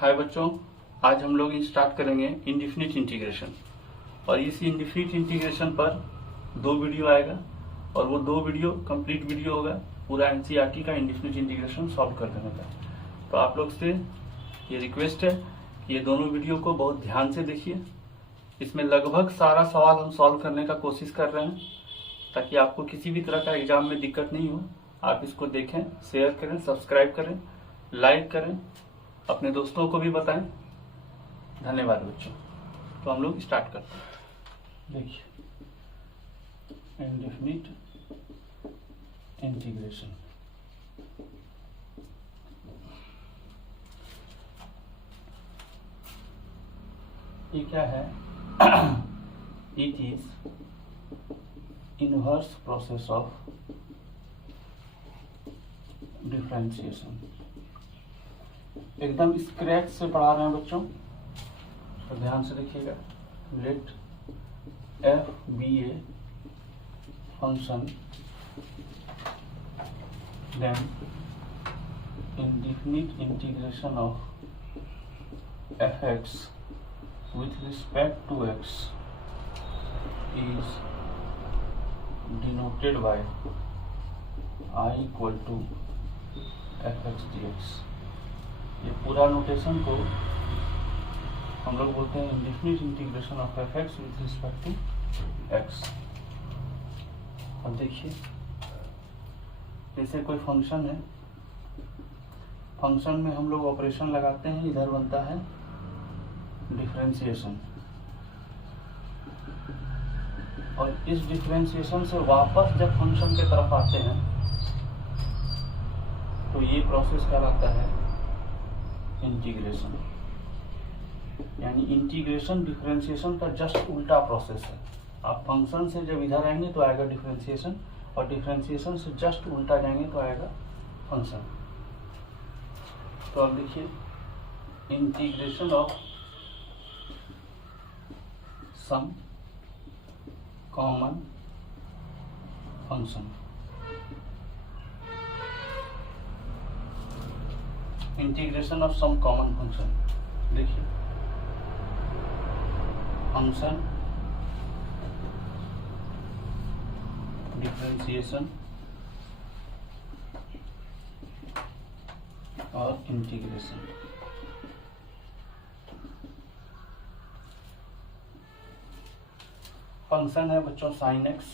हाय बच्चों, आज हम लोग स्टार्ट करेंगे इंडेफिनिट इंटीग्रेशन। और इस इंडेफिनिट इंटीग्रेशन पर 2 वीडियो आएगा और वो 2 वीडियो कंप्लीट वीडियो होगा पूरा एनसीईआरटी का इंडेफिनिट इंटीग्रेशन सॉल्व कर देने का। तो आप लोग से ये रिक्वेस्ट है कि ये दोनों वीडियो को बहुत ध्यान से देखिए। इसमें लगभग सारा सवाल हम सॉल्व करने का कोशिश कर रहे हैं ताकि आपको किसी भी तरह का एग्जाम में दिक्कत नहीं हो। आप इसको देखें, शेयर करें, सब्सक्राइब करें, लाइक करें, अपने दोस्तों को भी बताएं। धन्यवाद बच्चों। तो हम लोग स्टार्ट करते हैं। देखिए, इंडेफिनिट इंटीग्रेशन। ये क्या है? It is inverse process of differentiation. एकदम स्क्रैच से पढ़ा रहे हैं बच्चों, तो ध्यान से देखिएगा। Let f be a function then indefinite integration of f x with respect to x is denoted by I equal to fx dx। ये पूरा नोटेशन को हम लोग बोलते हैं indefinite integration of f x with respect to x. अब देखिए, जैसे कोई फंक्शन है, फंक्शन में हम लोग ऑपरेशन लगाते हैं, इधर बनता है डिफरेंशिएशन, और इस डिफरेंशिएशन से वापस जब फंक्शन के तरफ आते हैं तो ये प्रोसेस कहलाता है इंटीग्रेशन। यानी इंटीग्रेशन डिफरेंशिएशन का जस्ट उल्टा प्रोसेस है। आप फंक्शन से जब इधर आएंगे तो आएगा डिफरेंशिएशन, और डिफरेंशिएशन से जस्ट उल्टा जाएंगे तो आएगा फंक्शन। तो अब देखिए, integration of some common function। Integration of some common function. देखिए, फंक्शन, डिफरेंशिएशन और इंटीग्रेशन। फंक्शन है बच्चों साइन एक्स,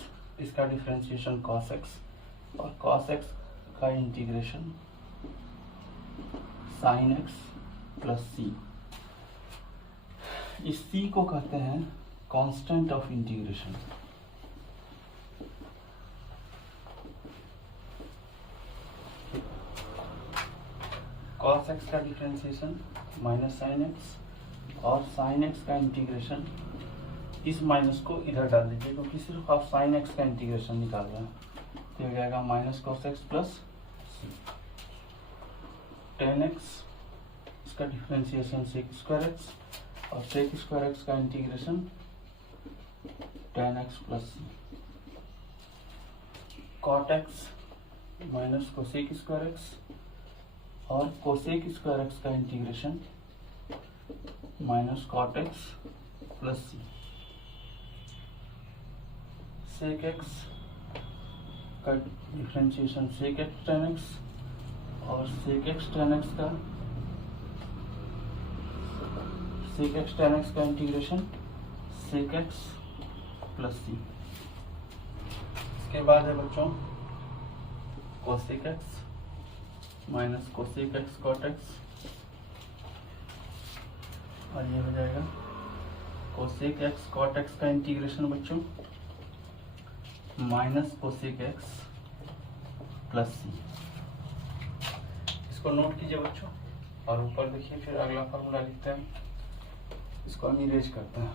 इसका डिफरेंशिएशन कॉस एक्स, और कॉस एक्स का integration sine x plus C. इस सी को कहते हैं constant of integration. Cos x का डिफरेंशिएशन माइनस साइन एक्स, और साइन एक्स का इंटीग्रेशन, इस माइनस को इधर डाल दीजिए क्योंकि सिर्फ आप साइन एक्स का इंटीग्रेशन निकाल रहे हैं। तो हो जाएगा minus cos x plus C. Tan x, इसका डिफरेंशिएशन सेक स्क्वायर एक्स, और सेक स्क्वायर एक्स का integration tan x plus C. Cot x minus cosec square x, और कोसेक स्क्वायर एक्स का integration minus cot x plus C. Sec x का differentiation sec x tan x, और sec x tan x का integration sec x plus C. इसके बाद है बच्चों cosec x minus cosec x cot x, और ये हो जाएगा कोसेक एक्स कॉट एक्स का इंटीग्रेशन बच्चों minus cosec x plus C. इसको नोट कीजिए बच्चों, और ऊपर देखिए फिर अगला फॉर्मूला लिखते हैं। इसको हम इरेज करते हैं।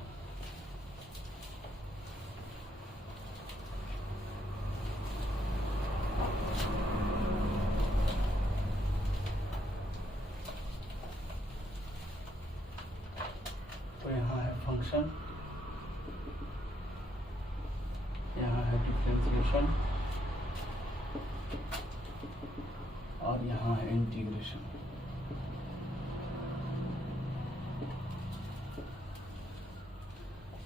तो यहाँ है फंक्शन, यहाँ है डिफरेंशिएशन, और यहाँ है इंटीग्रेशन।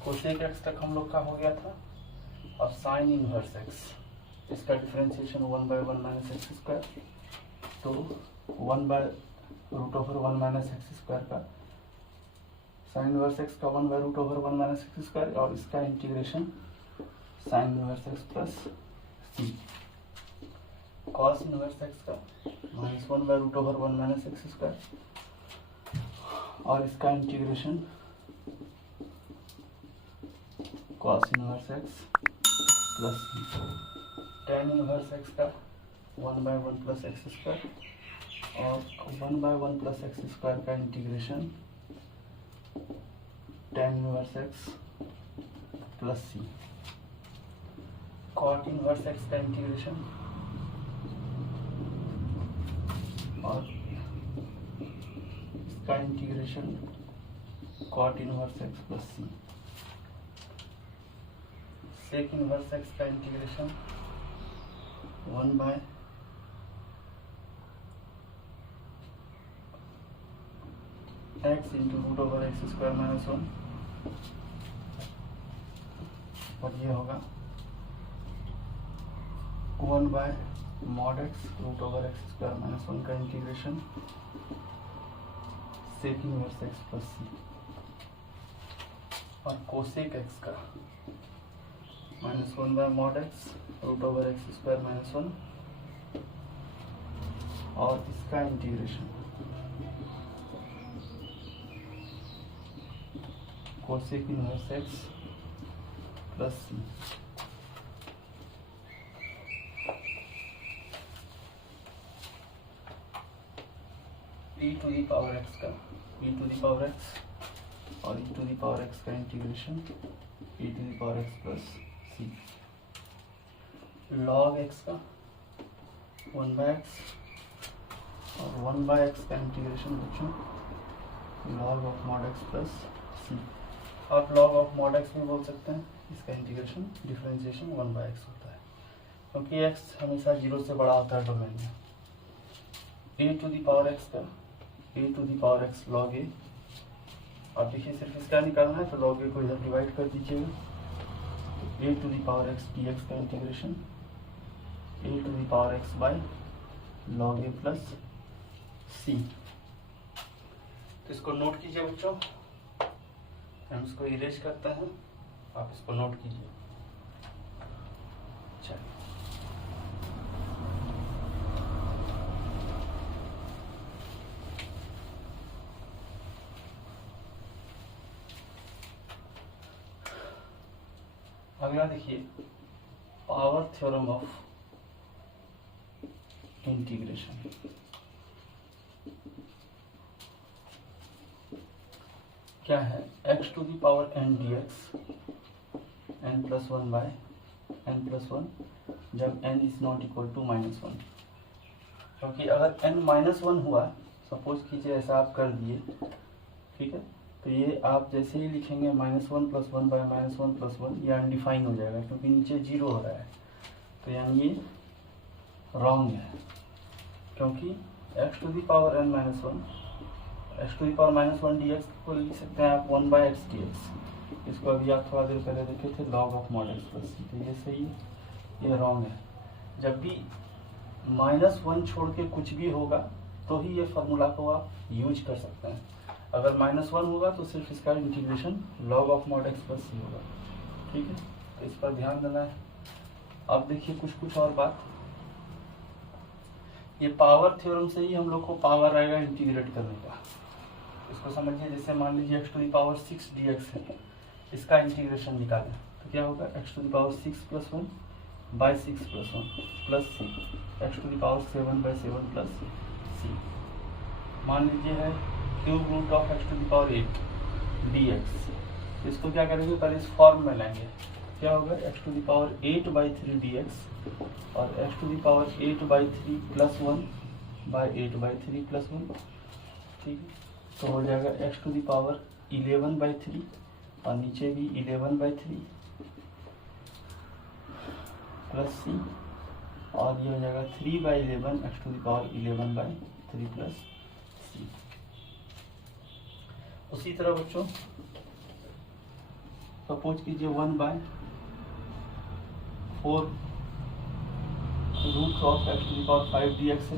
कोसेक एक्स तक हम लोग का हो गया था। और साइन इनवर्स एक्स, इसका डिफरेंशिएशन 1/1 माइनस एक्स स्क्वायर, तो 1/√1 माइनस एक्स स्क्वायर का साइन इनवर्स एक्स का 1/√1 माइनस एक्स स्क्वायर, और इसका integration sine inverse x plus C, cos inverse x का -1/√1 माइनस एक्स स्क्वायर, और इसका integration cos inverse x plus C, tan inverse x का 1/1 plus x square, और 1/1 plus x square का integration tan inverse x plus C, cot inverse x का integration, और इसका integration cot inverse x plus C, sec inverse x का integration 1/x into √x² minus 1, और ये होगा 1/mod x √x² माइनस 1 का integration sec inverse x plus C, और cosec x का -1/mod x √x² माइनस 1, और इसका integration cosec inverse x plus c, e to the power x का e to the power x और e to the power x का integration e to the power x plus c, log x का 1/x और 1/x का integration बच्चों log of mod x plus C, आप log of mod x भी बोल सकते हैं, इसका इंटीग्रेशन डिफरेंशिएशन 1/x होता है, क्योंकि x हमेशा 0 से बड़ा होता है डोमेन में। a to the power x का a to the power x log a, आप देखिए सिर्फ इसका निकालना है तो log a को इधर डिवाइड कर दीजिएगा, a to the power x dx का integration a to the power x by log a plus सी। तो इसको नोट कीजिए बच्चों, हम इसको इरेज करते हैं, आप इसको नोट कीजिए। चलिए अगला देखिए, पावर थ्योरम ऑफ इंटीग्रेशन। क्या है? x to the power n dx n+1/n+1 जब n is not equal to -1, क्योंकि अगर n -1 हुआ, सपोज कीजिए ऐसा आप कर दिए, ठीक है, तो ये आप जैसे ही लिखेंगे -1+1/-1+1 ये अनडिफाइन हो जाएगा, क्योंकि नीचे 0 हो रहा है, तो यानी ये रॉन्ग है, क्योंकि x to the power n-1 x to the power -1 dx को लिख सकते हैं आप 1/x dx, इसको अभी आप थोड़ा देर पहले देखे थे log of mod x plus सी, तो ये सही है, ये रॉन्ग है। जब भी -1 छोड़ के कुछ भी होगा तो ही ये फार्मूला को आप यूज कर सकते हैं, अगर -1 होगा तो सिर्फ इसका integration log of mod x plus C होगा, ठीक है, तो इस पर ध्यान देना है। अब देखिए कुछ और बात, ये पावर थ्योरम से ही हम लोग को पावर आएगा इंटीग्रेट करने का, इसको समझिए। जैसे मान लीजिए x to the power 6 dx है, इसका इंटीग्रेशन निकालें तो क्या होगा, x to the power 6+1/6+1 plus C, x to the power 7/7 plus C. मान लीजिए है cube root of x to the power 8 dx, इसको क्या करेंगे, पहले इस फॉर्म में लाएंगे, क्या होगा, x to the power 8/3 dx और x to the power 8/3 plus 1/8/3 plus 1, ठीक है, तो हो जाएगा x टू दी पावर 11/3 और नीचे भी 11/3 प्लस सी, और ये हो जाएगा 3/11 x to the power 11/3 plus C. उसी तरह बच्चों सपोज कीजिए 1/4 रूट ऑफ x⁵ dx है।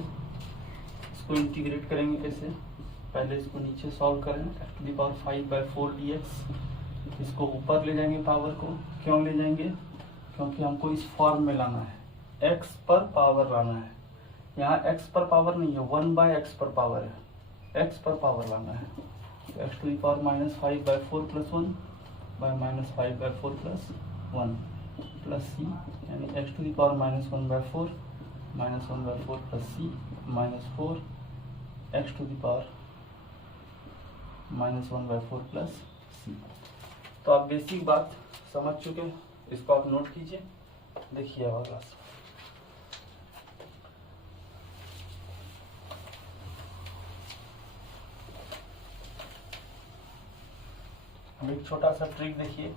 इसको इंटीग्रेट करेंगे कैसे, पहले इसको नीचे सॉल्व करें, x⁵/4 dx। इसको ऊपर ले जाएंगे पावर को, क्यों ले जाएंगे, क्योंकि हमको इस फॉर्म में लाना है, x पर पावर लाना है। यहाँ x पर पावर नहीं है, 1/x पर पावर है, x पर पावर लाना है। तो x⁻⁻⁵/4 + 1 -5/4 + 1 प्लस c, यानी x⁻⁻⁴ -1/4 + c -4 x⁻⁻⁴ + c। तो आप बेसिक बात समझ चुके हैं, इसको आप नोट कीजिए। देखिए अब अगला हम एक छोटा सा ट्रिक देखिए,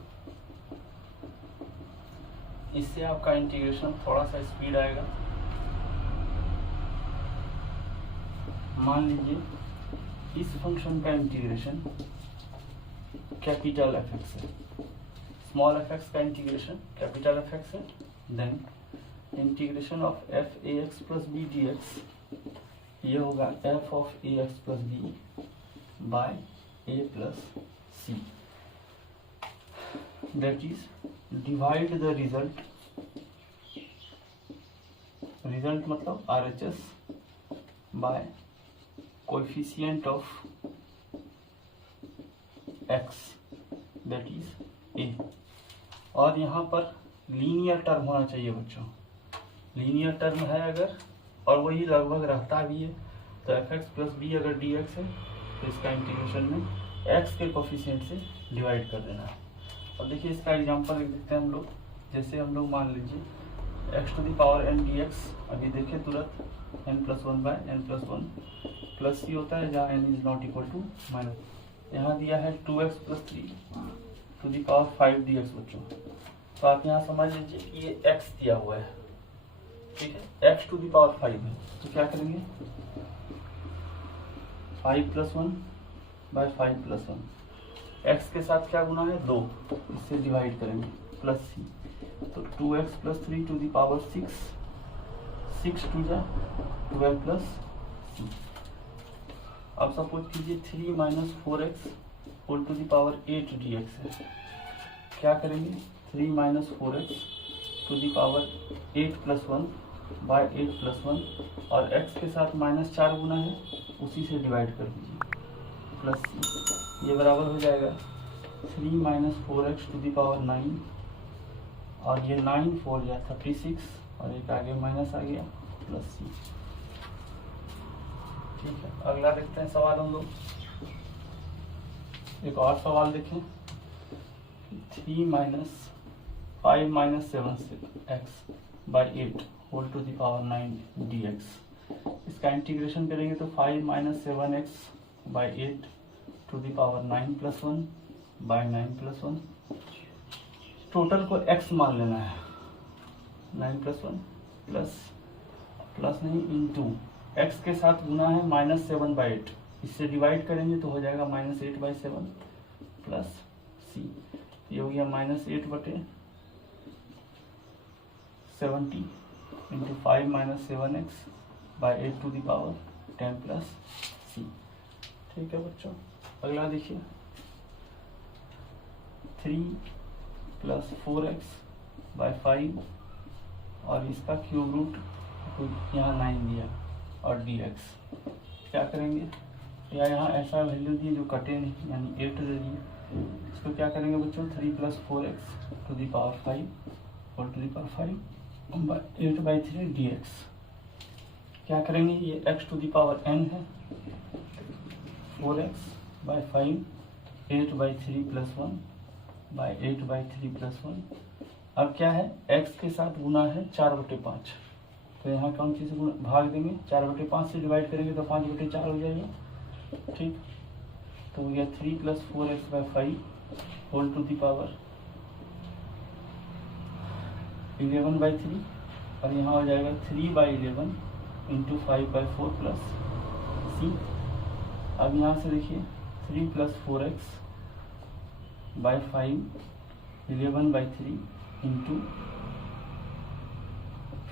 इससे आपका इंटीग्रेशन थोड़ा सा स्पीड आएगा। मान लीजिए इस फंक्शन का इंटीग्रेशन कैपिटल f(x) है, स्मॉल f(x) का इंटीग्रेशन कैपिटल f(x) है, then integration of f(ax + b dx) ये होगा f(ax + b) by a + c। That is, divide the result मतलब RHS by coefficient of x, that is a। और यहाँ पर linear term होना चाहिए बच्चों, लीनियर टर्म है अगर, और वही लगभग रहता भी है, तो f(x + b) अगर dx है तो इसका इंटीग्रेशन में x के कोफिशिएंट से डिवाइड कर देना है। अब देखिए इसका एग्जांपल लिख देते हैं हम लोग। जैसे हम लोग मान लीजिए x⁻n dx, अभी देखिए तुरंत n+1/n+1 प्लस c होता है, जहाँ n is not equal to minus. यहाँ दिया है 2x + 3⁵ dx बच्चों। तो आप यहाँ समझ लीजिए कि ये x दिया हुआ है, ठीक है, x⁵ है। तो क्या करेंगे, 5 + 1/5 + 1, x के साथ क्या गुना है 2, इससे डिवाइड करेंगे, प्लस c। तो 2x + 3⁶, 6 2 जा 12 + c। अब सपोज कीजिए 3 - 4x whole to the power 8 dx है। क्या करेंगे, 3 - 4x to the power 8 + 1 by 8 + 1, और x के साथ -4 गुना है, उसी से डिवाइड कर दीजिए, प्लस c। ये बराबर हो जाएगा 3 - 4x टू द पावर 9, और ये 9 4 या 36, और एक आगे माइनस आ गया, प्लस c। ठीक है, अगला देखते हैं सवाल हम लोग। एक और सवाल देखें, 3 - 5 - 7x by 8 whole to the power 9 dx। इसका इंटीग्रेशन करेंगे तो 5 - 7x by 8 to the power 9 + 1 by 9 + 1। Total को x मान लेना है, 9 + 1 प्लस नहीं इंटू x के साथ गुना है -7/8, इससे डिवाइड करेंगे तो हो जाएगा -8/7 प्लस c। ये हो गया -8/70 into 5 - 7x by 8 to the power 10 plus c। ठीक है बच्चों, अगला देखिए 3 + 4x by 5, और इसका क्यूब रूट, तो यहाँ 9 दिया, और dx। क्या करेंगे, या यहाँ ऐसा वैल्यू दिए जो कटे नहीं, यानी 8 दे दिए। इसको क्या करेंगे बच्चों, 3 + 4x to the power 5 whole to the power 5 by 8/3 dx। क्या करेंगे, ये x to the power n है, 4x by 5 8/3 + 1 by 8/3 + 1। अब क्या है, x के साथ गुना है 4/5, तो यहाँ कौन चीज से भाग देंगे, 4/5 से डिवाइड करेंगे तो 5/4 हो जाएगा। ठीक, तो हो गया 3 + 4x by 5 whole to the power 11/3, और यहाँ हो जाएगा 3/11 इंटू 5/4 प्लस c। अब यहाँ से देखिए 3 + 4x by 5 11/3 इंटू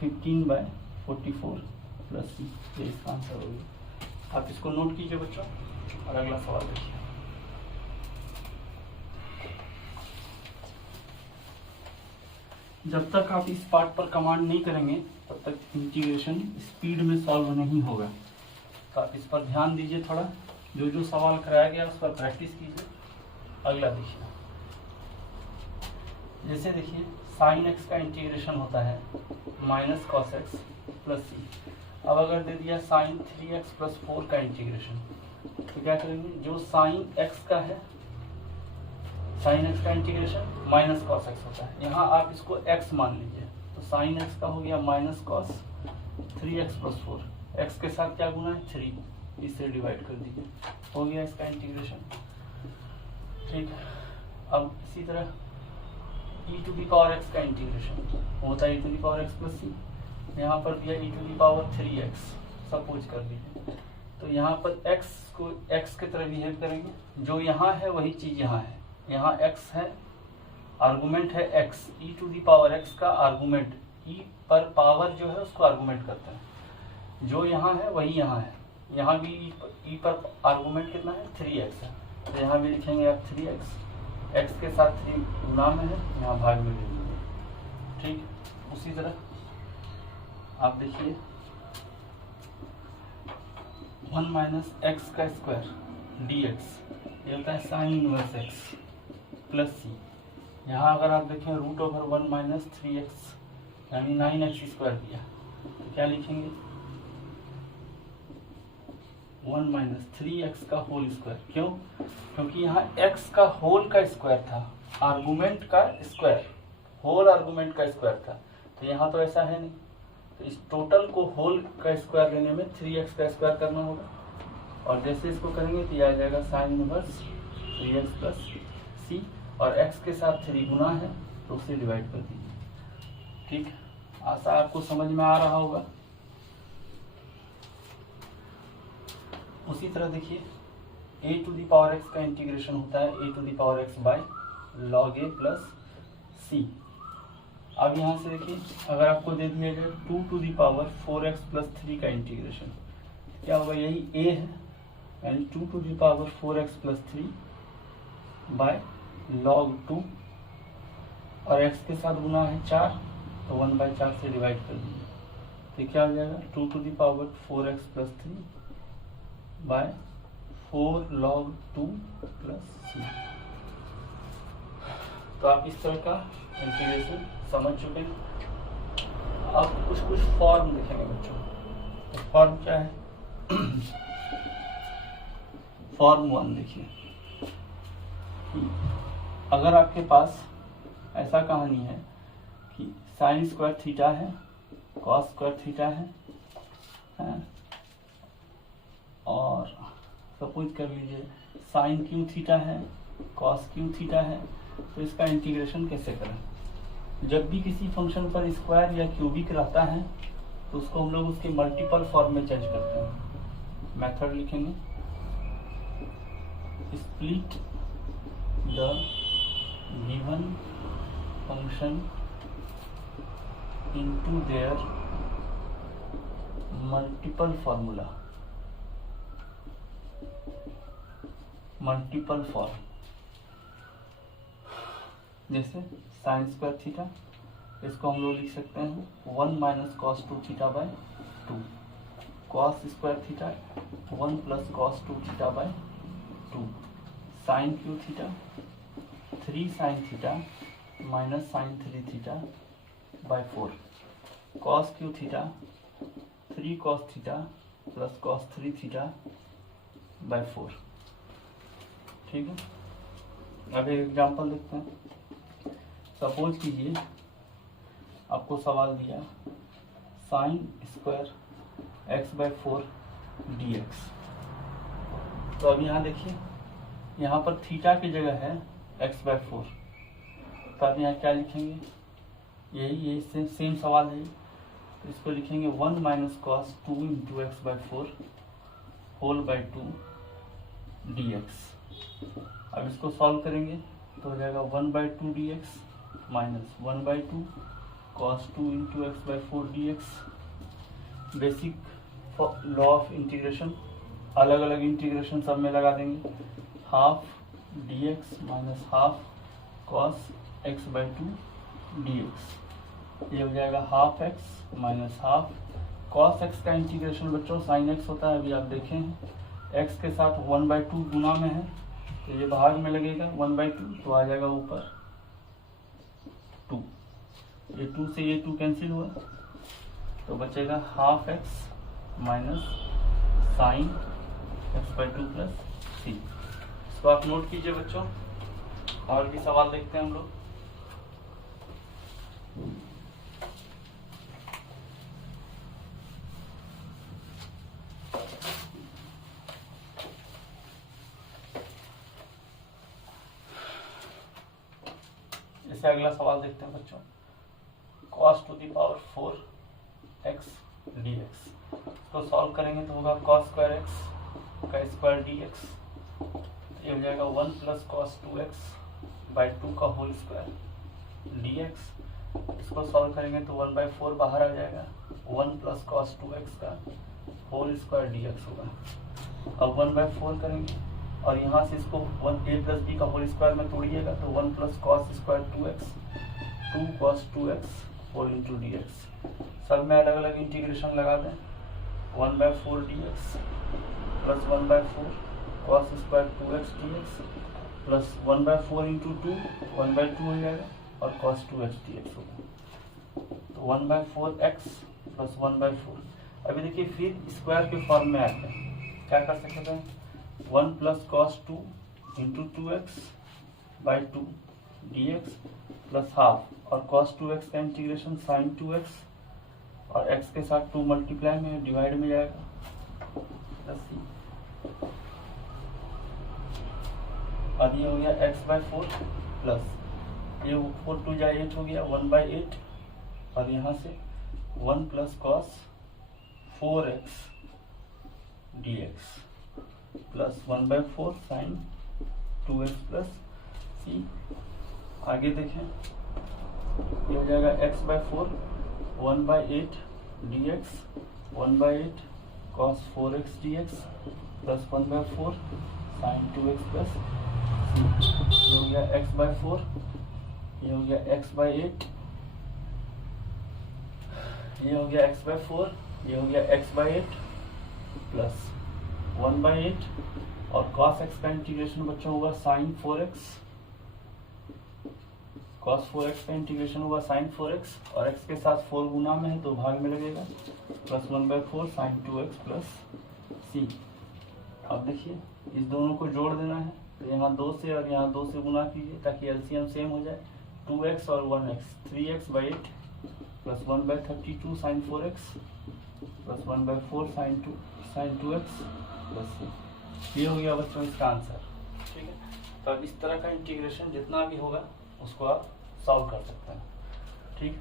15/44 प्लस सी, ये इसका आंसर होगा। आप इसको नोट कीजिए बच्चों और अगला सवाल देखिए। जब तक आप इस पार्ट पर कमांड नहीं करेंगे तब तक इंटीग्रेशन स्पीड में सॉल्व नहीं होगा। तो आप इस पर ध्यान दीजिए थोड़ा, जो जो सवाल कराया गया उस पर प्रैक्टिस कीजिए। अगला देखिए, जैसे देखिए साइन एक्स का इंटीग्रेशन होता है minus cos x plus C. अब अगर दे दिया साइन 3x प्लस 4 का इंटीग्रेशन, तो क्या करेंगे, जो साइन एक्स का है, साइन एक्स का इंटीग्रेशन माइनस कॉस एक्स होता है, यहाँ आप इसको x मान लीजिए, तो साइन एक्स का हो गया minus cos 3x plus 4, x के साथ क्या गुना है 3, इससे डिवाइड कर दीजिए, हो गया इसका इंटीग्रेशन। ठीक, अब इसी तरह e to the power x का इंटीग्रेशन होता है e to the power x plus C, यहाँ पर दिया e to the power 3x, suppose कर लीजिए। तो यहाँ पर x को x की तरह बिहेव करेंगे, जो यहाँ है वही चीज यहाँ है, यहाँ x है, आर्गुमेंट है x, e to the power x का आर्गुमेंट, e पर पावर जो है उसको आर्गुमेंट करते हैं, जो यहाँ है वही यहाँ है, यहाँ भी e पर आर्गुमेंट कितना है 3x है, तो यहाँ भी लिखेंगे आप 3x, x के साथ 3 गुना में है, यहाँ भाग में ले लीजिए। ठीक, उसी तरह आप देखिए 1 माइनस एक्स का स्क्वायर dx, ये होता है sine inverse x plus C. यहाँ अगर आप देखें रूट ओवर 1 माइनस 3x यानी 9x स्क्वायर दिया, तो क्या लिखेंगे 1 माइनस 3x का होल स्क्वायर। क्यों? क्योंकि यहाँ x का होल का स्क्वायर था, आर्गुमेंट का स्क्वायर, होल आर्गुमेंट का स्क्वायर था, तो यहाँ तो ऐसा है नहीं, तो इस टोटल को होल का स्क्वायर लेने में 3x का स्क्वायर करना होगा, और जैसे इसको करेंगे तो यह आ जाएगा sine inverse 3x plus C, और x के साथ 3 गुना है तो उसे डिवाइड कर दीजिए। ठीक, आशा आपको समझ में आ रहा होगा। उसी तरह देखिए a to the power x का इंटीग्रेशन होता है a to the power x by log a plus C. अब यहाँ से देखिए अगर आपको दे दिया जाए 2 to the power 4x plus 3 का इंटीग्रेशन, क्या होगा, यही a है, यानी 2 to the power 4x plus 3 by log 2, और x के साथ गुना है 4, तो 1/4 से डिवाइड कर दीजिए, तो क्या हो जाएगा 2 to the power 4x plus 3 by 4 log 2 plus सी। तो आप इस तरह का इंटीग्रेशन समझ चुके हैं। अब कुछ फॉर्म देखेंगे बच्चों, तो फॉर्म क्या है फॉर्म 1 देखिए, अगर आपके पास ऐसा कहानी है कि साइन स्क्वायर थीटा है, कॉस स्क्वायर थीटा है, और सपोज कर लीजिए साइन क्यू थीटा है, कॉस क्यू थीटा है, तो इसका इंटीग्रेशन कैसे करें। जब भी किसी फंक्शन पर स्क्वायर या क्यूबिक रहता है तो उसको हम लोग उसके मल्टीपल फॉर्म में चेंज करते हैं। मेथड लिखेंगे, split the given function into their multiple formula, multiple form. जैसे साइन स्क्वायर थीटा, इसको हम लोग लिख सकते हैं 1 minus cos 2 theta by 2, cos square theta 1 plus cos 2 theta by 2, sine cube theta 3 sine theta minus sine 3 theta by 4, cos cube theta 3 cos theta plus cos 3 theta by 4। ठीक है, अब एक एग्जांपल देखते हैं। सपोज कीजिए आपको सवाल दिया sine square x by 4 dx, तो अब यहाँ देखिए यहाँ पर थीटा की जगह है एक्स बाय 4, तो अब यहाँ क्या लिखेंगे, यही सेम सवाल है, तो इसको लिखेंगे 1 minus cos 2 into x by 4 whole by 2 dx। अब इसको सॉल्व करेंगे तो हो जाएगा 1/2 dx minus 1/2 cos 2 into x by 4 dx। Basic law of integration, अलग अलग इंटीग्रेशन सब में लगा देंगे। Half dx minus half cos x by 2 dx, ये हो जाएगा half x minus half cos x का इंटीग्रेशन बच्चों sin x होता है, अभी आप देखें x के साथ 1/2 गुना में है तो ये बाहर में लगेगा 1/2 तो आ जाएगा ऊपर 2, ये 2 से ये 2 कैंसिल हुआ तो बचेगा half x minus sine x by 2 plus C. इसको आप नोट कीजिए बच्चों, और भी सवाल देखते हैं हम लोग। इससे अगला सवाल देखते हैं बच्चों, cos to the power 4x dx। तो सॉल्व करेंगे तो होगा cos स्क्वायर x का स्क्वायर dx, ये हो जाएगा 1 प्लस cos 2x बाई 2 का होल स्क्वायर dx। इसको सॉल्व करेंगे तो 1/4 बाहर आ जाएगा, 1 प्लस cos 2x का होल स्क्वायर dx होगा। अब 1/4 करेंगे और यहाँ से इसको 1a प्लस b का होल स्क्वायर में तोड़िएगा तो 1 plus cos square 2x 2 cos 2x whole into dx। सब में अलग अलग इंटीग्रेशन लगा दें, 1/4 dx plus 1/4 cos square 2x dx plus 1/4 into 2 1/2 हो जाएगा और cos 2x dx होगा। तो 1/4x प्लस 1/4। अभी देखिए फिर स्क्वायर के फॉर्म में आते हैं, क्या कर सकते हैं, 1 plus cos 2 into 2x by 2 dx plus half और cos 2x का इंटीग्रेशन sin 2x और x के साथ 2 मल्टीप्लाई में डिवाइड में जाएगा प्लस c। और ये हो गया x बाई 4 प्लस ये 4 2 जा 8 हो गया 1/8 और यहाँ से 1 plus cos 4x dx plus 1/4 sine 2x plus C. आगे देखें, ये हो जाएगा x by 4 1/8 dx 1/8 cos 4x dx plus 1/4 sine 2x plus सी। ये हो गया x बाई 4, ये हो गया x बाई 8, ये हो गया x बाई 4, ये हो गया x बाई 8 प्लस 1/8 और cos x का इंटीग्रेशन बच्चों होगा sin 4x, cos 4x का इंटीग्रेशन होगा sin 4x और x के साथ 4 गुना में है तो भाग में लगेगा plus 1/4 sin 2x plus c। अब देखिए इस दोनों को जोड़ देना है तो यहाँ 2 से और यहाँ 2 से गुना कीजिए ताकि एलसीएम सेम हो जाए, 2x और 1x 3x by 8 plus 1/32 sin 4x plus 1/4 sin 2x plus सी। ये हो गया बच्चों इसका आंसर। ठीक है, तो अब इस तरह का इंटीग्रेशन जितना भी होगा उसको आप सॉल्व कर सकते हैं। ठीक,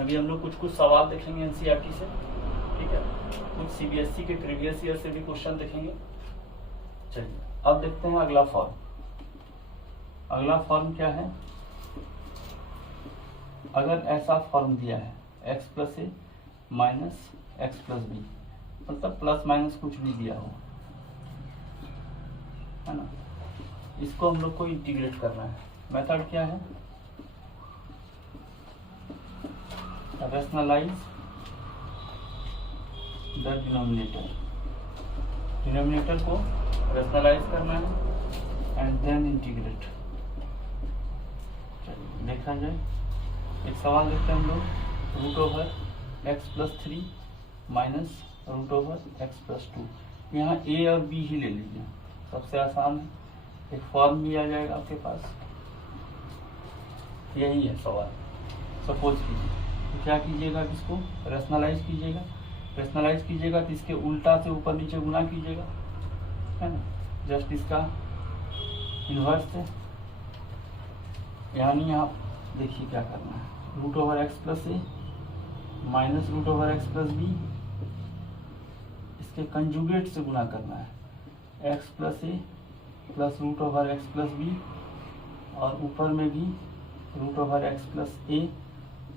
अभी हम लोग कुछ सवाल देखेंगे एनसीईआरटी से। ठीक है, कुछ सीबीएसई के प्रीवियस ईयर से भी क्वेश्चन देखेंगे। चलिए अब देखते हैं अगला फॉर्म। अगला फॉर्म क्या है, अगर ऐसा फॉर्म दिया है x plus a minus x plus B, मतलब प्लस माइनस कुछ भी दिया हो, है ना, इसको हम लोग को इंटीग्रेट करना है। मेथड क्या है, रैशनलाइज द डिनोमिनेटर, डिनोमिनेटर को रैशनलाइज करना है एंड देन इंटीग्रेट। चलिए देखा जाए, एक सवाल देखते हैं हम लोग, root over x plus 3 minus root over x plus 2। यहाँ ए और बी ही ले लीजिए, सबसे आसान है, एक फॉर्म भी आ जाएगा आपके पास। यही है सवाल, सपोज कीजिए, तो क्या कीजिएगा, इसको रैशनलाइज कीजिएगा। रैशनलाइज कीजिएगा तो इसके उल्टा से ऊपर नीचे गुना कीजिएगा, है ना, जस्ट इसका इन्वर्स है। यानी यहाँ देखिए क्या करना है, root over x plus a minus root over x plus b, इसके कंजुगेट से गुना करना है, x plus a plus root over x plus b, और ऊपर में भी root over x plus a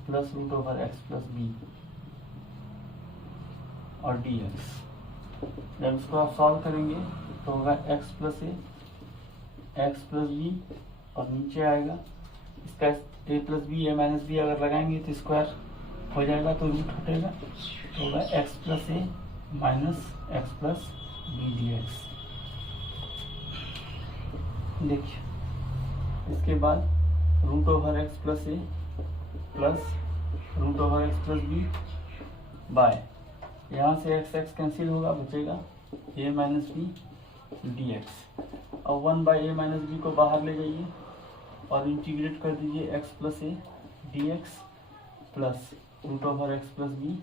plus root over x plus b और डी एक्स। जब इसको आप सॉल्व करेंगे तो होगा x plus a x plus b और नीचे आएगा इसका a plus b a minus B अगर लगाएंगे तो स्क्वायर हो जाएगा तो रूट हटेगा तो होगा x plus a minus x plus b d x. देखिए इसके बाद root over x plus a plus root over x plus b by यहाँ से एक्स एक्स कैंसिल होगा, बचेगा a minus b d x. और 1 बाई ए माइनस बी को बाहर ले जाइए और इंटीग्रेट कर दीजिए x plus a d x plus root over x plus b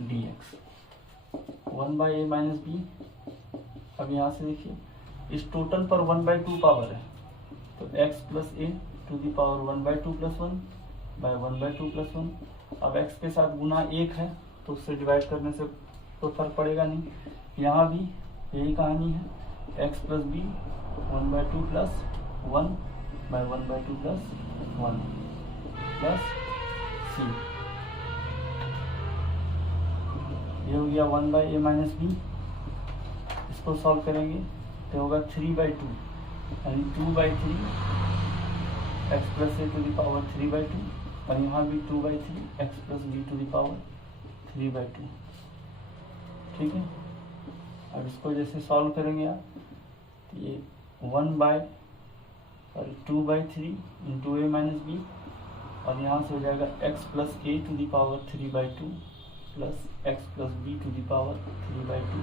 d x. 1 by a minus b, अब यहाँ से देखिए इस टोटल पर 1/2 पावर है तो x plus a to the power 1/2 plus 1 by 1/2 plus 1। अब x के साथ गुना 1 है तो उससे डिवाइड करने से कोई फर्क पड़ेगा नहीं। यहाँ भी यही कहानी है, x plus b 1/2 plus 1 by 1/2 plus 1 plus सी। ये हो गया 1 बाई ए माइनस बी। इसको सॉल्व करेंगे तो होगा 3/2 यानी 2/3 x plus a to the power 3/2 और यहाँ भी 2/3 x plus b to the power 3/2। ठीक है, अब इसको जैसे सॉल्व करेंगे आप तो ये 2/3 इंटू ए माइनस बी और यहाँ से हो जाएगा x plus a to the power 3/2 plus x plus b to the power 3/2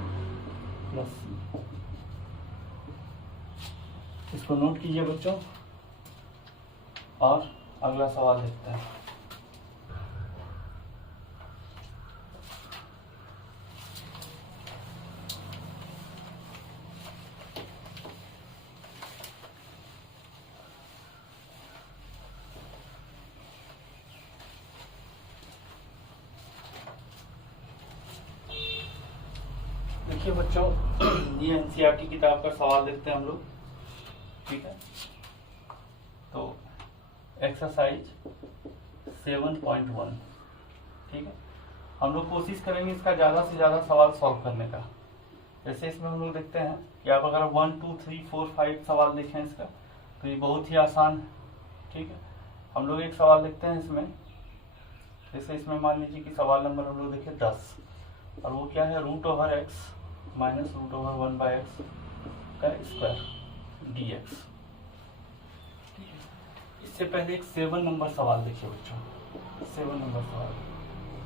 plus C. इसको नोट कीजिए बच्चों और अगला सवाल देखते हैं। देखिए बच्चों, ये एनसीईआरटी किताब का सवाल देखते हैं हम लोग। ठीक है, तो एक्सरसाइज 7.1। ठीक है, हम लोग कोशिश करेंगे इसका ज़्यादा से ज़्यादा सवाल सॉल्व करने का। जैसे इसमें हम लोग देखते हैं कि आप अगर 1 2 3 4 5 सवाल देखें इसका तो ये बहुत ही आसान है। ठीक है, हम लोग एक सवाल देखते हैं इसमें। जैसे इसमें मान लीजिए कि सवाल नंबर हम लोग देखें 10 और वो क्या है, root over x minus root over 1 by x का स्क्वायर डी एक्स। इससे पहले एक 7 नंबर सवाल देखिए बच्चों। 7 नंबर सवाल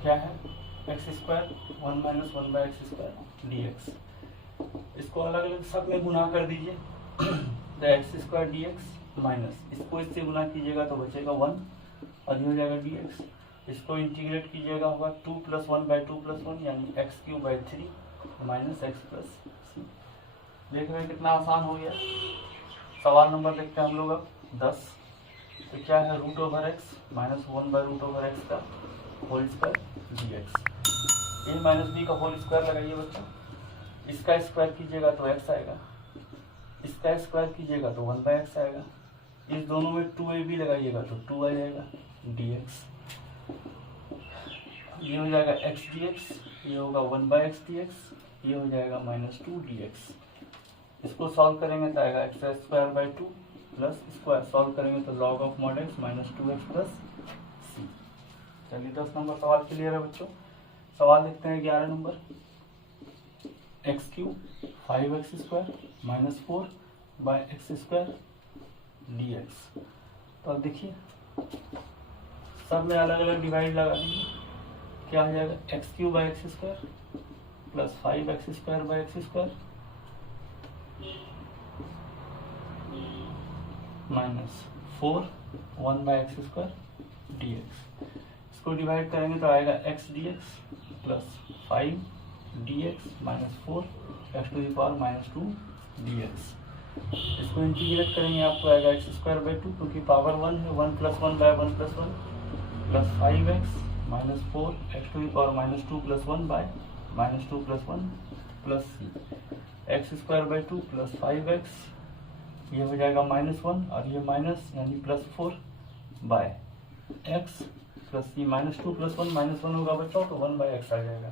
क्या है, x square 1 minus 1 by x square d x. इसको अलग अलग सब में गुना कर दीजिए तो x square d x minus इसको इससे गुना कीजिएगा तो बचेगा 1 और ये हो जाएगा डी एक्स। इसको इंटीग्रेट कीजिएगा होगा 2 प्लस 1 बाई 2 प्लस 1 यानी x cube by 3 minus x plus C. देख रहे हैं कितना आसान हो गया। सवाल नंबर देखते हैं हम लोग अब 10। तो क्या है, root over x minus 1 by root over x का whole square d x. A minus b का होल स्क्वायर लगाइए बच्चों। इसका स्क्वायर कीजिएगा तो एक्स आएगा, इसका स्क्वायर कीजिएगा तो 1 बाई एक्स आएगा। इस दोनों में 2ab लगाइएगा तो 2 आ जाएगा डी एक्स। ये हो जाएगा एक्स डी एक्स, ये होगा 1 बाई एक्स डी एक्स, ये हो जाएगा -2 डी एक्स। इसको सॉल्व करेंगे तो आएगा x square by 2 plus square solve करेंगे तो log of mod x minus 2x plus C. चलिए 10 नंबर सवाल क्लियर है बच्चों। सवाल देखते हैं 11 number. X cube 5x square minus 4 by x square d x. तो अब देखिए सब में अलग अलग डिवाइड लगा दीजिए। क्या हो जाएगा, x cube by x square plus 5x square by x square minus 4 1 by x square d x. इसको डिवाइड करेंगे तो आएगा x d x plus 5 d x minus 4 x to the power -2 d x. इसको integrate करेंगे आपको आएगा x square by 2 क्योंकि power 1 है, 1 plus 1 by 1 plus 1 plus 5x minus 4 x to the power -2 plus 1 by -2 plus 1 plus c. X square by 2 plus 5x, ये हो जाएगा -1 और ये माइनस यानी +4 बाय एक्स प्लस ये -2 + 1 -1 होगा बच्चों, तो 1/x आ जाएगा।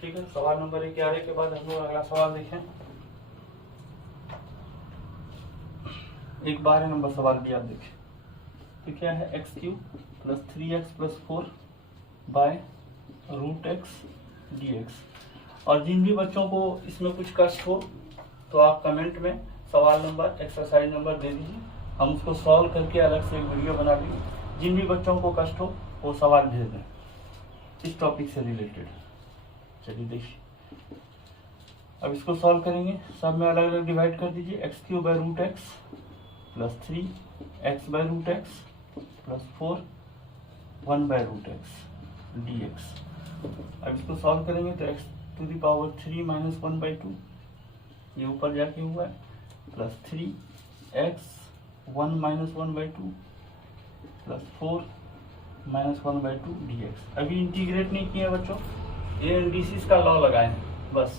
ठीक है, सवाल नंबर 11 के बाद हम लोग अगला सवाल देखें। एक 12 नंबर सवाल भी आप देखें, तो क्या है x³ + 3x + 4 bye √x dx। और जिन भी बच्चों को इसमें कुछ कष्ट हो तो आप कमेंट में सवाल नंबर, एक्सरसाइज नंबर दे दीजिए, हम उसको सॉल्व करके अलग से एक वीडियो बना देंगे। जिन भी बच्चों को कष्ट हो वो सवाल भेज दें इस टॉपिक से रिलेटेड। चलिए देखिए, अब इसको सॉल्व करेंगे, सब में अलग अलग डिवाइड कर दीजिए। x³ / √x + 3x / √x + 4 1/√x dx। अब इसको सॉल्व करेंगे तो x⁻³ - 1/2 ये ऊपर जाके हुआ है, + 3x 1 - 1/2 + 4 - 1/2 dx। अभी इंटीग्रेट नहीं किया बच्चों, ये एलडीसी का लॉ लगाए हैं बस।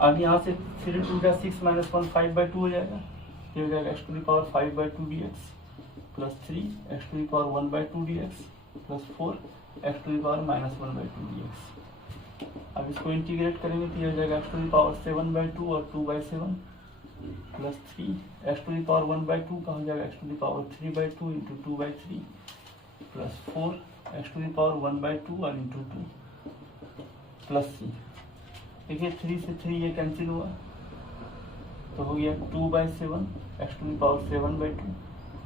अब यहाँ से 3 × 2 = 6 - 1 5/2 हो जाएगा, ये हो जाएगा x⁵ dx + 3x⁻² 1/2 dx + 4x⁻³ -1/2 dx। अब इसको इंटीग्रेट करेंगे तो ये हो जाएगा x⁻7/2 और 2/7 + 3x⁻1/2 का हो जाएगा x⁻3/2 × 2/3 + 4x⁻1/2 और × 2 + c। देखिए 3 से 3 ये कैंसिल हुआ तो हो गया 2/7 x⁻7/2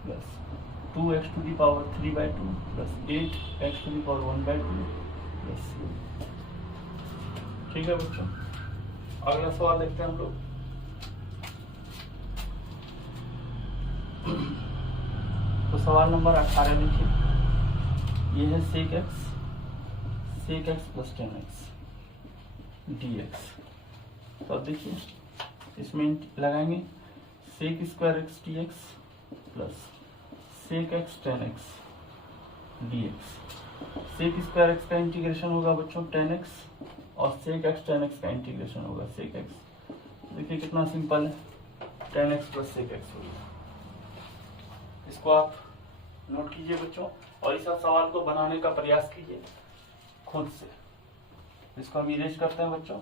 + 2x⁻3/2 + 8x⁻1/2 + c। ठीक है बच्चों, अगला सवाल देखते हैं हम लोग। तो सवाल नंबर 18 लिखिए, ये है sec(x) + 10x dx। तो अब देखिए इसमें लगाएंगे sec² dx + sec(x) 10x dx। sec² का इंटीग्रेशन होगा बच्चों 10x और sec(x) 10x का इंटीग्रेशन होगा sec(x). देखिए कितना सिंपल है, 10x + sec(x) होगा। इसको आप नोट कीजिए बच्चों, और इस सवाल को बनाने का प्रयास कीजिए खुद से। इसको हम इरेज करते हैं बच्चों।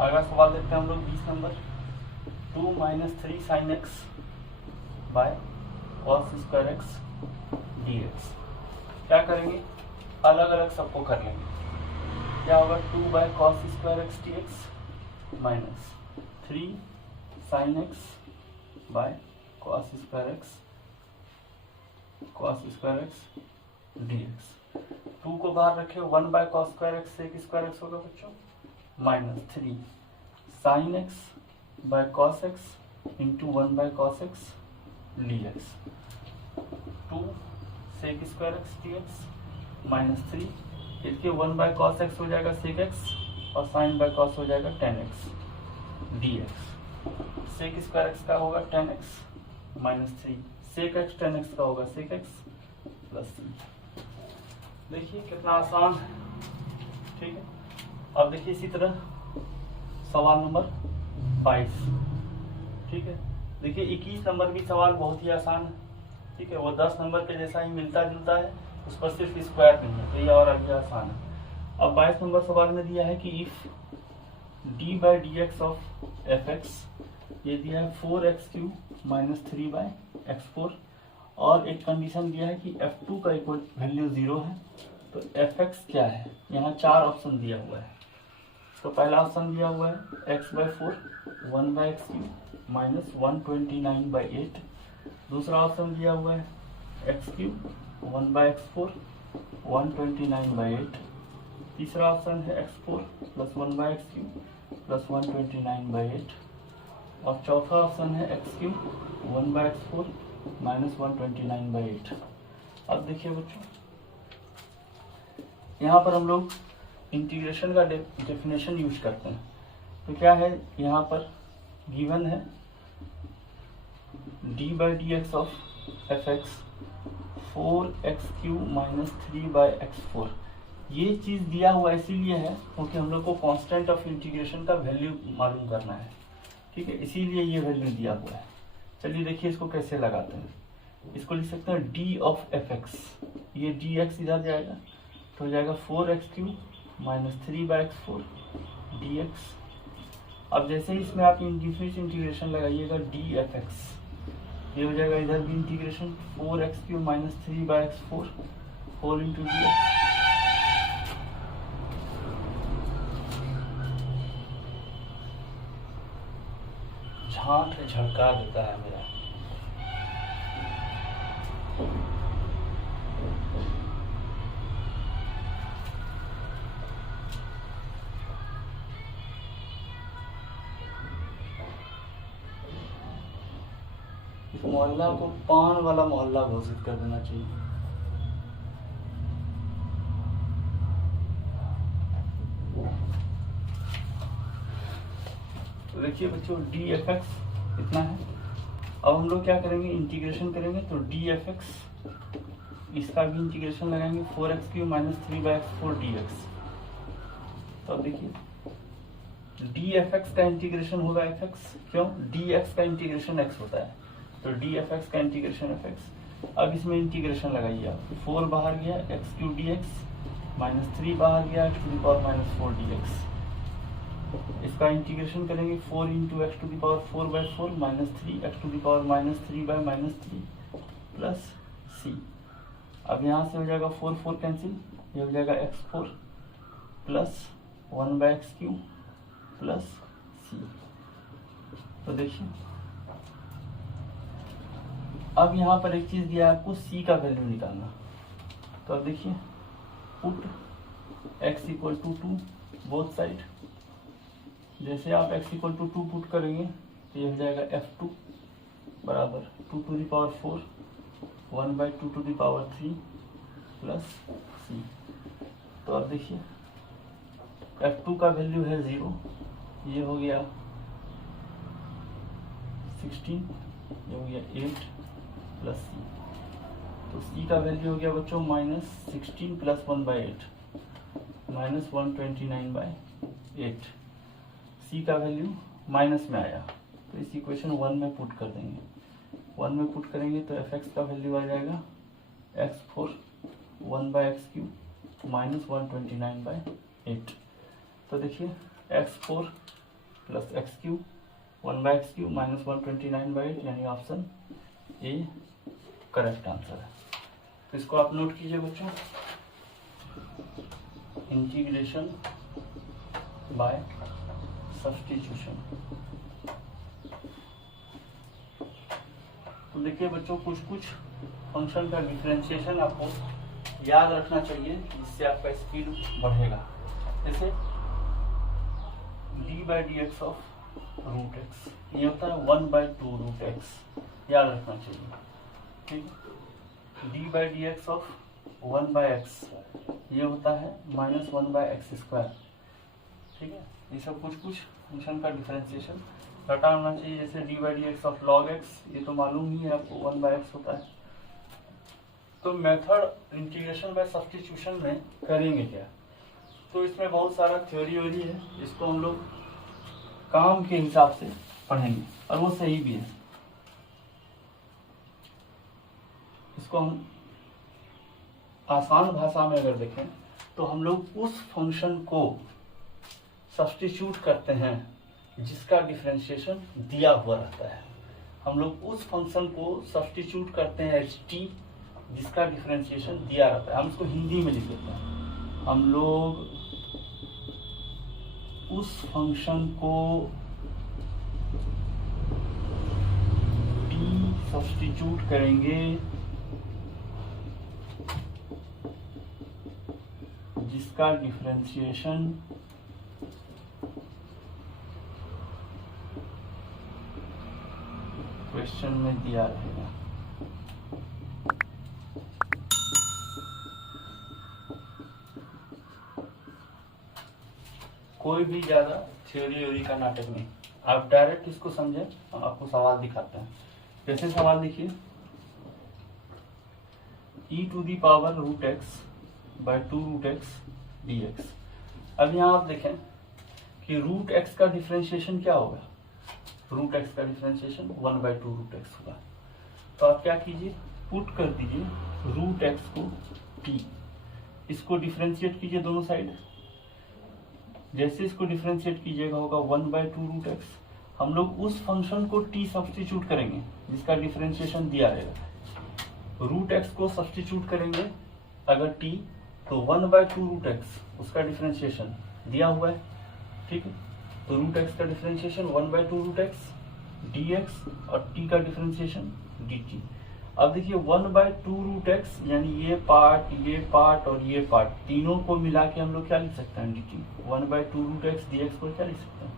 अगला सवाल देखते हैं हम लोग 20 number. 2 - 3 sin x by cos² x dx। क्या करेंगे, अलग अलग सबको कर लेंगे। क्या होगा 2/cos² x dx - 3 sin x by cos² x dx। 2 को बाहर रखे, 1/cos² x sec² x होगा बच्चों, -3 sin x by cos x × 1/cos x dx। 2 sec² x dx -3, इसके 1/cos x हो जाएगा sec x और sin/cos हो जाएगा 10x dx। sec² x का होगा 10x -3, sec x 10x का होगा sec x + c। देखिए कितना आसान है। ठीक है, अब देखिए इसी तरह सवाल नंबर 22। ठीक है, देखिए 21 नंबर भी सवाल बहुत ही आसान है। ठीक है, वो 10 नंबर के जैसा ही मिलता जुलता है, उस पर सिर्फ स्क्वायर नहीं है, तो ये और अभी आसान है। अब 22 नंबर सवाल में दिया है कि इफ d/dx ऑफ fx, ये दिया है 4x³ - 3/x4, और एक कंडीशन दिया है कि f2 का इक्वल वैल्यू 0 है। तो fx क्या है, यहाँ 4 ऑप्शन दिया हुआ है। तो पहला ऑप्शन दिया हुआ है x/4 1/x³ - 129/8। दूसरा ऑप्शन दिया हुआ है x³ 1/x4 129/8। तीसरा ऑप्शन है x4 + 1/x³ + 129/8। और चौथा ऑप्शन है x³ 1/x4 - 129/8। अब देखिए बच्चों, यहाँ पर हम लोग इंटीग्रेशन का डेफिनेशन यूज करते हैं। तो क्या है, यहाँ पर गिवन है d/dx of fx 4x³ minus 3/x4। ये चीज दिया हुआ इसीलिए है क्योंकि हम लोग को कांस्टेंट ऑफ इंटीग्रेशन का वैल्यू मालूम करना है, ठीक है, इसीलिए ये वैल्यू दिया हुआ है। चलिए देखिए इसको कैसे लगाते हैं। इसको लिख सकते हैं d ऑफ fx, ये dx इधर जाएगा तो हो जाएगा 4x³ माइनस 3/x4 dx। अब जैसे ही इसमें आप इंडिफिनिट इंटीग्रेशन लगाइएगा dfx, ये हो जाएगा इधर भी integration 4x³ minus 3/x4 whole into dx। झांट झड़का देता है मेरा। इस मोहल्ला को पान वाला मोहल्ला घोषित कर देना चाहिए। तो देखिए बच्चों dfx इतना है। अब हम लोग क्या करेंगे, इंटीग्रेशन करेंगे तो dfx, इसका भी इंटीग्रेशन लगाएंगे 4x³ माइनस 3/x4 dx। तो अब देखिए dfx का इंटीग्रेशन होगा fx, क्यों, dx का इंटीग्रेशन x होता है तो dfx का इंटीग्रेशन fx। अब इसमें इंटीग्रेशन लगाइए आप, 4 बाहर गया x³ dx माइनस 3 बाहर गया x⁻⁻4 dx। इसका इंटीग्रेशन करेंगे 4 into x⁴/4 minus 3 x⁻3/-3 plus c। अब यहाँ से हो जाएगा 4 4 कैंसिल, ये हो जाएगा x4 plus 1/x³ plus c। तो देखिए अब यहाँ पर एक चीज दिया है आपको, c का वैल्यू निकालना। तो अब देखिए पुट x = 2 बोथ साइड। जैसे आप x = 2 पुट करेंगे तो ये हो जाएगा f2 बराबर 2⁴ 1/2³ प्लस c। तो अब देखिए f2 का वैल्यू है 0, ये हो गया 16, ये हो गया 8 प्लस c। तो c का वैल्यू हो गया बच्चों -16 प्लस 1/8 माइनस 129/8। c का वैल्यू माइनस में आया तो इस इक्वेशन 1 में पुट कर देंगे। 1 में पुट करेंगे तो fx का वैल्यू आ जाएगा x4 1/x³ माइनस 129/8। तो देखिए x4 plus x³ 1/x³ minus 129/8 यानी ऑप्शन ए करेक्ट आंसर है। तो इसको आप नोट कीजिए बच्चों, इंटीग्रेशन बाय सब्स्टिट्यूशन। तो देखिए बच्चों कुछ फंक्शन का डिफरेंशिएशन आपको याद रखना चाहिए, जिससे आपका स्पीड बढ़ेगा। जैसे d/dx ऑफ √x, ये होता है 1/2√x, याद रखना चाहिए, ठीक। d/dx ऑफ 1/x, ये होता है -1/x², ठीक है। ये सब कुछ फंक्शन का डिफरेंशिएशन रटा होना चाहिए। जैसे d/dx ऑफ log x, ये तो मालूम ही है आपको 1/x होता है। तो मेथड इंटीग्रेशन बाय सब्स्टिट्यूशन में करेंगे क्या, तो इसमें बहुत सारा थ्योरी व्योरी है, इसको हम लोग काम के हिसाब से पढ़ेंगे और वो सही भी है। इसको हम आसान भाषा में अगर देखें तो हम लोग उस फंक्शन को सब्स्टिट्यूट करते हैं जिसका डिफरेंशिएशन दिया हुआ रहता है। हम लोग उस फंक्शन को सब्स्टिट्यूट करते हैं ht, जिसका डिफरेंशिएशन दिया रहता है। हम इसको हिंदी में लिख देते हैं, हम लोग उस फंक्शन को d सब्स्टिट्यूट करेंगे जिसका डिफरेंशिएशन क्वेश्चन में दिया रहेगा। कोई भी ज्यादा थ्योरी का नाटक नहीं, आप डायरेक्ट इसको समझें। हम आपको सवाल दिखाते हैं। जैसे सवाल देखिए, e to the power root x by 2 root x dx। अब यहाँ आप देखें कि रूट एक्स का डिफ्रेंशिएशन क्या होगा, रूट एक्स का डिफ्रेंशिएशन 1/2 रूट एक्स होगा। तो आप क्या कीजिए, पुट कर दीजिए रूट एक्स को t, इसको डिफ्रेंशिएट कीजिए दोनों साइड। जैसे इसको डिफ्रेंशिएट कीजिएगा होगा 1/2 रूट एक्स। हम लोग उस फंक्शन को t सब्स्टिट्यूट करेंगे जिसका डिफ्रेंशिएशन दिया रहेगा। रूट एक्स को सब्स्टिट्यूट करेंगे अगर t, तो 1/2 रूट एक्स उसका डिफ्रेंशिएशन दिया हुआ है, ठीक है। तो रूट एक्स का डिफ्रेंशिएशन 1/2 रूट एक्स dx और t का डिफ्रेंशिएशन dt। अब देखिए 1/2 रूट एक्स यानी ये पार्ट और ये पार्ट तीनों को मिला के हम लोग क्या लिख सकते हैं, dt। 1/2 रूट एक्स dx को क्या लिख सकते हैं,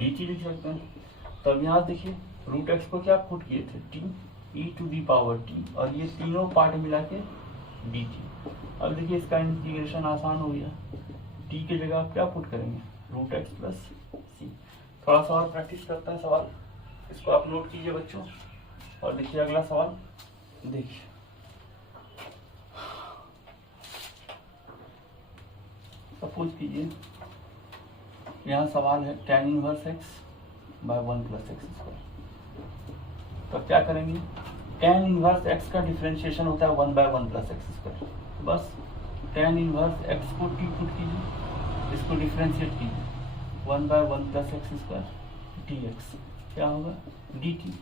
dt लिख सकते हैं। तो अब यहाँ देखिए रूट एक्स को क्या पुट किए थे, t e to the power t, और ये तीनों पार्ट मिला के dt। अब देखिए इसका इंटीग्रेशन आसान हो गया, t की जगह आप क्या पुट करेंगे, रूट एक्स प्लस सी। थोड़ा सा और प्रैक्टिस करते हैं सवाल, इसको आप नोट कीजिए बच्चों। और देखिए अगला सवाल, देखिए सपोज कीजिए यहाँ सवाल है tan inverse x by 1 plus x square. तो क्या करेंगे, tan इनवर्स x का डिफरेंशिएशन होता है 1/1 प्लस एक्स स्क्वायर। बस tan इनवर्स x को t पुट कीजिए, इसको डिफरेंशिएट कीजिए 1/1 प्लस एक्स स्क्वायर dx, क्या होगा dt।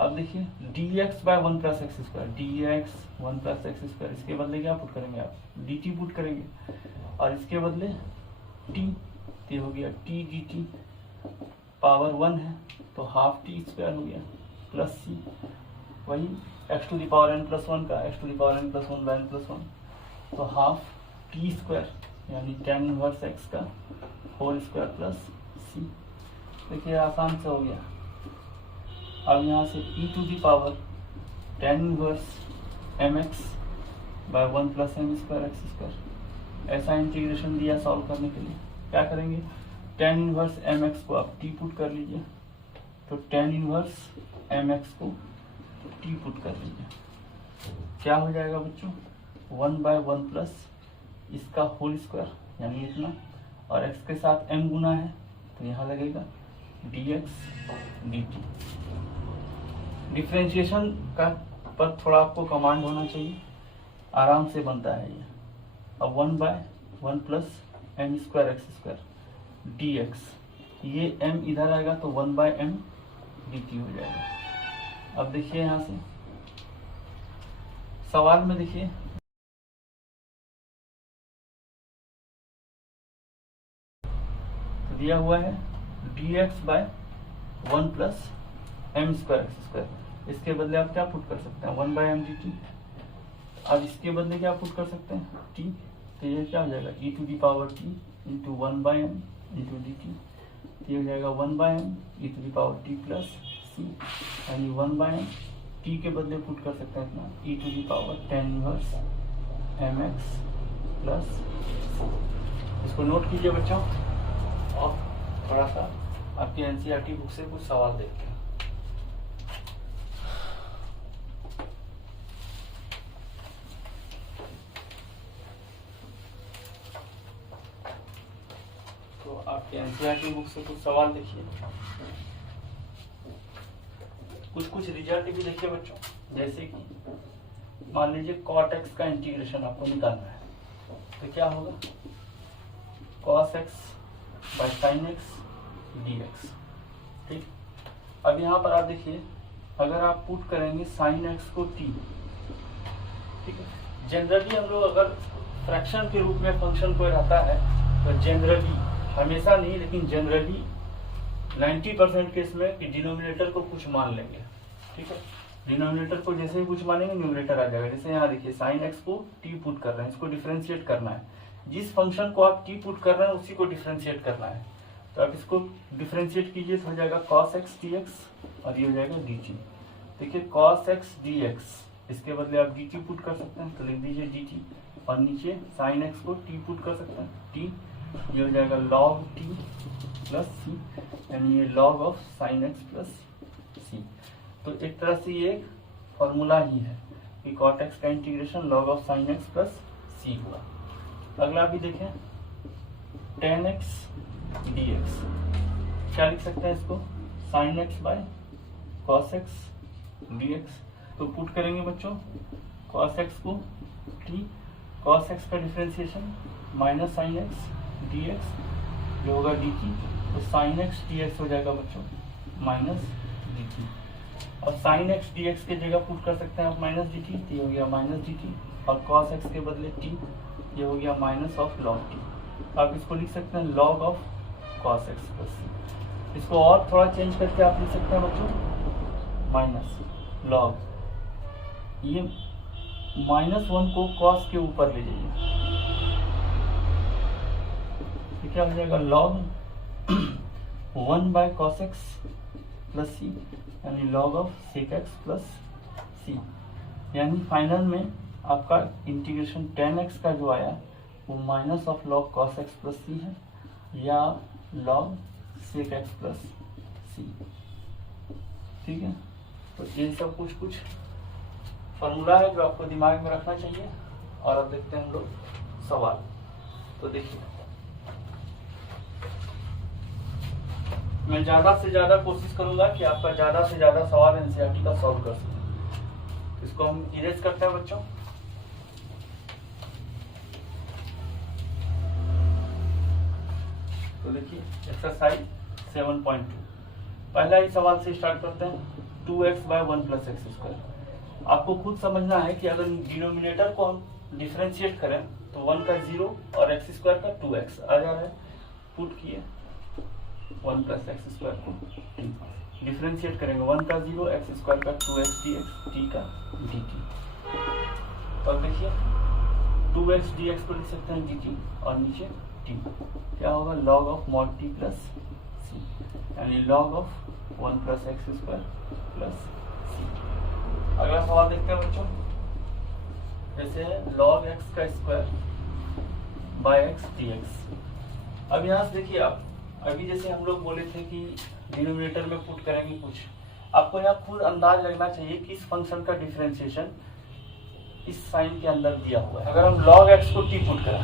अब देखिए dx by 1 plus x square, dx 1 plus x square, इसके बदले क्या पुट करेंगे आप, dt पुट करेंगे, और इसके बदले t, ये हो गया t dt, पावर 1 है तो हाफ टी स्क्वायर हो गया प्लस सी, वही x to the power n plus 1 का x to the power n plus 1 by n plus 1, तो हाफ टी स्क्वायर यानी tan इनवर्स x का होल स्क्वायर प्लस सी। देखिए आसान से हो गया। अब यहाँ से e to the power tan inverse mx by 1 plus m square x square, ऐसा इंटीग्रेशन दिया सॉल्व करने के लिए। क्या करेंगे, tan इनवर्स mx को आप t पुट कर लीजिए, तो tan इनवर्स mx को t पुट कर लीजिए, क्या हो जाएगा बच्चों 1/1 प्लस इसका होल स्क्वायर यानी इतना, और x के साथ m गुना है तो यहाँ लगेगा dx dt। डिफ्रेंशिएशन का पर थोड़ा आपको कमांड होना चाहिए, आराम से बनता है ये। अब 1/1 plus m square x square dx, ये m इधर आएगा तो 1/m dt हो जाएगा। अब देखिए यहाँ से सवाल में देखिए दिया हुआ है dx by 1 plus m square x square, इसके बदले आप क्या पुट कर सकते हैं 1/m dt। अब इसके बदले क्या पुट कर सकते हैं t, तो ये क्या हो जाएगा e to the power t into 1/m into dt, ये हो जाएगा 1/m e to the power t plus c, यानी 1/m t के बदले पुट कर सकते हैं इतना e to the power tan inverse mx plus c। इसको नोट कीजिए बच्चों, और थोड़ा सा आपकी एनसीईआरटी बुक से कुछ सवाल देखते हैं। तो आपके एनसीईआरटी बुक से कुछ सवाल देखिए, कुछ रिजल्ट भी देखिए बच्चों। जैसे कि मान लीजिए cot x का इंटीग्रेशन आपको निकालना है, तो क्या होगा cos x by sin x dx, ठीक। अब यहाँ पर आप देखिए अगर आप पुट करेंगे sin x को t, ठीक है। जनरली हम लोग अगर फ्रैक्शन के रूप में फंक्शन कोई रहता है तो जनरली, हमेशा नहीं लेकिन जनरली 90% केस में कि डिनोमिनेटर को कुछ मान लेंगे, ठीक है। डिनोमिनेटर को जैसे ही कुछ मानेंगे न्यूमरेटर आ जाएगा। जैसे यहाँ देखिए sin x को t पुट कर रहे हैं, इसको डिफरेंशिएट करना है, जिस फंक्शन को आप t पुट कर रहे हैं उसी को डिफरेंशिएट करना है। तो आप इसको डिफरेंशिएट कीजिए तो हो जाएगा cos x dx और ये हो जाएगा dt। देखिए cos x dx, इसके बदले आप dt पुट कर सकते हैं तो लिख दीजिए dt, और नीचे sin x को t पुट कर सकते हैं t, ये हो जाएगा log t प्लस c, यानी ये log of sin x plus c। तो एक तरह से ये फॉर्मूला ही है, कि cot x का integration log of sin x plus c हुआ। अगला भी देखें tan x dx, क्या लिख सकते हैं इसको, sin x by cos x dx। तो पुट करेंगे बच्चों cos x को t, cos x का differentiation minus sin x dx जो होगा dt, तो sin x dx हो जाएगा बच्चों माइनस dt। और sin x dx के जगह पुट कर सकते हैं आप माइनस dt, ये हो गया माइनस dt, और cos x के बदले t, ये हो गया माइनस ऑफ log t। आप इसको लिख सकते हैं log of cos x plus c। इसको और थोड़ा चेंज करके आप लिख सकते हैं बच्चों माइनस log, ये -1 को cos के ऊपर ले जाइए, ये क्या हो जाएगा log 1 by cos x plus c, यानी log of sec x plus c। यानी फाइनल में आपका इंटीग्रेशन tan x का जो आया वो minus of log cos x plus c है या log sec x plus c। ठीक है, तो ये सब कुछ फॉर्मूला है जो आपको दिमाग में रखना चाहिए। और अब देखते हैं हम लोग सवाल। तो देखिए, मैं ज्यादा से ज्यादा कोशिश करूंगा कि आपका ज्यादा से ज्यादा सवाल एनसीईआरटी का सॉल्व कर सकें। इसको हम इरेज करते हैं बच्चों। तो देखिए एक्सरसाइज 7.2, पहला ही सवाल से स्टार्ट करते हैं। 2x bye 1 plus x square. आपको खुद समझना है कि अगर डिनोमिनेटर को हम डिफरेंशिएट करें तो 1 का 0 और एक्स स्क्वायर का 2x आ जा रहा है। पुट किए 1 प्लस एक्स स्क्वायर को डिफरेंशिएट करेंगे, 1 का 0 एक्स स्क्वायर का 2x dx t का dt। और देखिए 2x dx को लिख सकते हैं dt और नीचे t, क्या होगा log of mod t plus c, यानी log of 1 plus x square plus c। अगला सवाल देखते हैं बच्चों, जैसे log x का स्क्वायर बाय x dx। अब यहाँ से देखिए आप, अभी जैसे हम लोग बोले थे कि डिनोमिनेटर में पुट करेंगे कुछ, आपको यहाँ खुद अंदाज लगना चाहिए कि इस फंक्शन का डिफरेंशिएशन इस साइन के अंदर दिया हुआ है। अगर हम log x को t पुट करा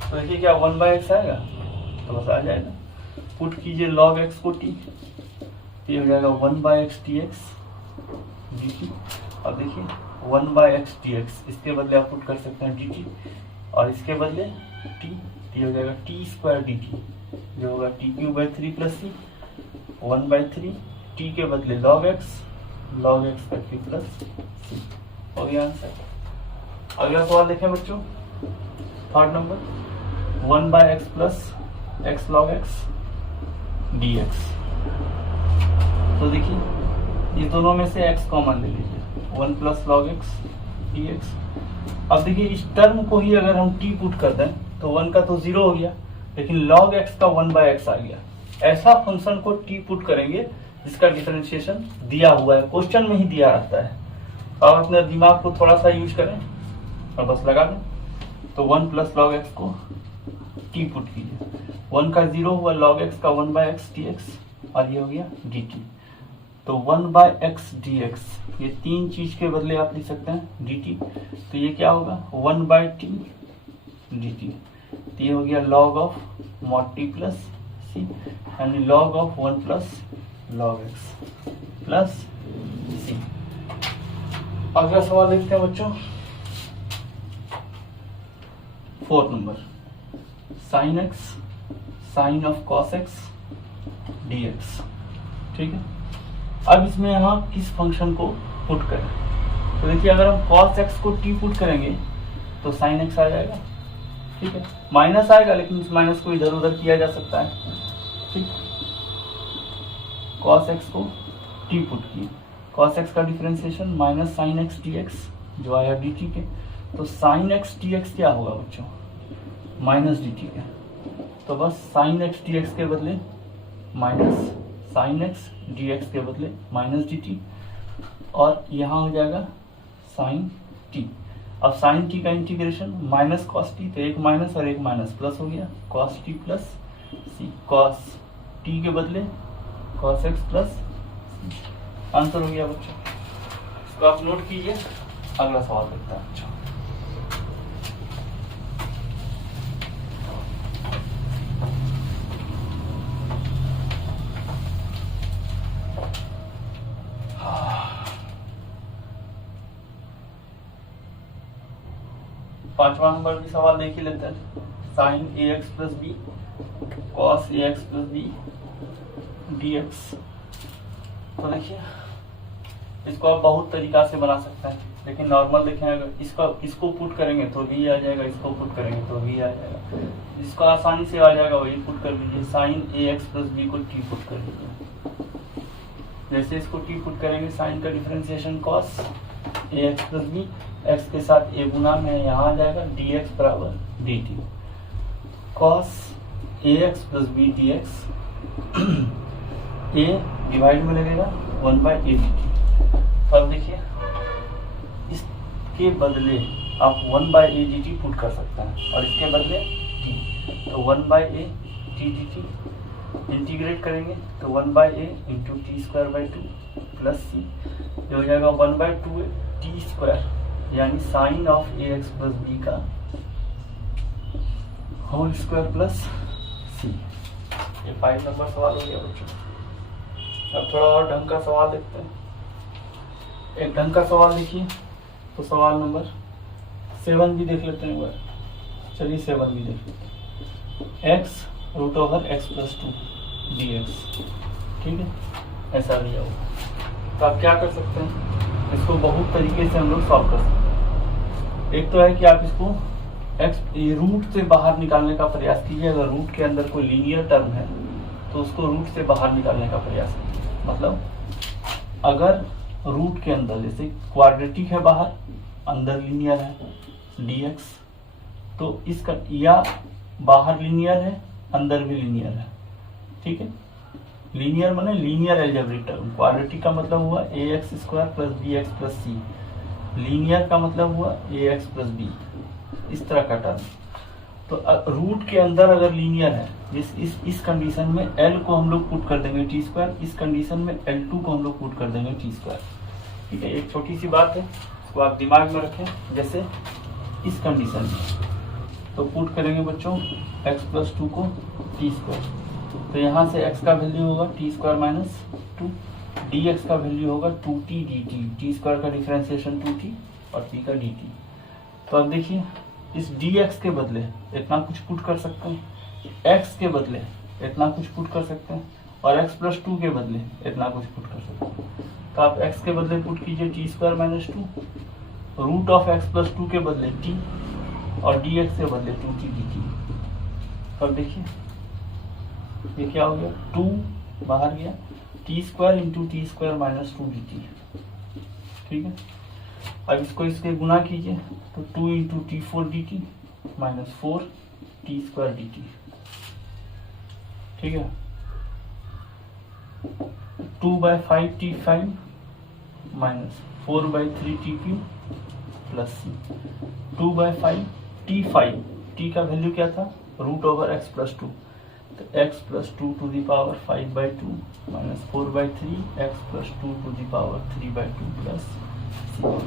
तो देखिए क्या 1 बाय एक्स आएगा, तो बस आ जाएगा। पुट कीजिए log x को t, ये हो जाएगा 1 बाय एक्स dx dt। अब देखिए 1 बाय एक्स dx, इसके बदले आप पुट कर सकते हैं dt, और इसके बदले t, ये हो जाएगा t स्क्वायर dt जो होगा t cube by 3 plus c, 1 by 3, t के बदले log x का क्यूब प्लस c। हो गया आंसर। अगला सवाल देखें बच्चों, third number, 1 by x plus x log x dx। तो देखिए ये दोनों में से x कॉमन ले लीजिए, 1 प्लस log x dx। अब देखिए इस टर्म को ही अगर हम t पुट कर दें तो 1 का तो 0 हो गया, लेकिन log x का 1 बाय एक्स आ गया। ऐसा फंक्शन को t पुट करेंगे जिसका डिफरेंशिएशन दिया हुआ है, क्वेश्चन में ही दिया रहता है। आप अपने दिमाग को थोड़ा सा यूज करें और बस लगा दें। तो 1 प्लस log x को t पुट कीजिए, 1 का 0 हुआ log x का 1 बाय एक्स dx, और ये हो गया dt। तो 1 बाय एक्स dx, ये तीन चीज के बदले आप लिख सकते हैं dt। तो ये क्या होगा 1 बाय t dt, तो ये हो गया log of mod t plus c, यानी log of 1 plus log x plus c। अगला सवाल देखते हैं बच्चों, 4 number, sin x sin of cos x dx। ठीक है, अब इसमें यहाँ किस फंक्शन को पुट करें। तो देखिए अगर हम cos x को t पुट करेंगे तो sin x आ जाएगा। ठीक है, माइनस आएगा लेकिन इस माइनस को इधर उधर किया जा सकता है। ठीक, cos x को t पुट किए, cos x का differentiation minus sin x dx जो आया dt के। तो sin x dx क्या होगा बच्चों, माइनस dt के। तो बस sin x dx के बदले माइनस, sin x dx के बदले माइनस dt, और यहाँ हो जाएगा sin t। अब sin t का इंटीग्रेशन माइनस cos t, तो एक माइनस और एक माइनस प्लस हो गया, cos t plus c, cos t के बदले cos x plus c। Answer हो गया बच्चों, इसको आप नोट कीजिए। अगला सवाल देखते हैं। अच्छा, पांचवा नंबर भी सवाल देख ही लेते हैं। Sine a x plus b cos a x plus b d x. तो देखिए इसको आप बहुत तरीका से बना सकते हैं, लेकिन नॉर्मल देखें अगर इसको पुट करेंगे तो भी आ जाएगा, इसको पुट करेंगे तो भी आ जाएगा। जिसको आसानी से आ जाएगा वही पुट कर लीजिए। Sine a x plus b को टी पुट कर लीजिए। जैसे इसको टी पुट करेंगे, साइन का differentiation cos a x plus b, x के साथ ए गुना में यहाँ आ जाएगा, डी एक्स बराबर d t. Cos a x plus b d x, a divide में लगेगा 1/a डी टी। अब देखिए इसके बदले आप 1/a डी टी पुट कर सकते हैं और इसके बदले t, तो 1/a T D T integrate करेंगे तो 1/a into t square by 2 plus सी, ये हो जाएगा 1/2 टी स्क्वायर, यानी sine of a x plus b का होल स्क्वायर प्लस सी। ये 5 नंबर सवाल हो गया बच्चों। अब थोड़ा और ढंग का सवाल देखते हैं। एक ढंग का सवाल देखिए, तो सवाल नंबर 7 भी देख लेते हैं एक बार। चलिए 7 भी देख लेते हैं। X root over x plus 2 d x, ठीक है, ऐसा दिया होगा। तो आप क्या कर सकते हैं, इसको बहुत तरीके से हम लोग सॉल्व कर सकते हैं। एक तो है कि आप इसको एक्स रूट से बाहर निकालने का प्रयास कीजिए। अगर रूट के अंदर कोई लीनियर टर्म है तो उसको रूट से बाहर निकालने का प्रयास कीजिए। मतलब अगर रूट के अंदर जैसे क्वाड्रेटिक है, बाहर अंदर लीनियर है dx, तो इसका या बाहर लीनियर है अंदर भी लीनियर है, ठीक है। लीनियर माने लीनियर अलजेब्रिक टर्म। क्वाड्रेटिक का मतलब हुआ ax square plus bx plus c, linear का मतलब हुआ ax प्लस b, इस तरह का टर्म। तो रूट के अंदर अगर लीनियर है, इस कंडीशन में l को हम लोग पुट कर देंगे टी स्क्वायर, इस कंडीशन में L2 को हम लोग पुट कर देंगे टी स्क्वायर, ठीक है। एक छोटी सी बात है, इसको आप दिमाग में रखें। जैसे इस कंडीशन में तो पुट करेंगे बच्चों x प्लस 2 को टी स्क्वायर, तो यहाँ से x का वैल्यू होगा टी स्क्वायर माइनस 2, dx का वैल्यू होगा 2t dt, टी स्क्वायर का डिफरेंशिएशन 2t और t का dt। तो अब देखिए इस dx के बदले इतना कुछ पुट कर सकते हैं, x के बदले इतना कुछ पुट कर सकते हैं, और x प्लस 2 के बदले इतना कुछ पुट कर सकते हैं। तो आप x के बदले पुट कीजिए t square minus 2, root of x plus 2 के बदले t, और dx के बदले 2t dt। तो अब देखिए ये क्या हो गया, 2 बाहर गया, T square into t square minus 2 dt, ठीक है। अब इसको इसके गुना कीजिए तो 2 into t 4 d t minus 4 t square d t, ठीक है। 2/5 t 5 minus 4/3 t cube plus c, 2/5 t 5, t का वैल्यू क्या था, रूट ओवर एक्स प्लस 2, तो x plus 2 to the power 5/2 minus 4/3 x plus 2 to the power 3/2 plus c.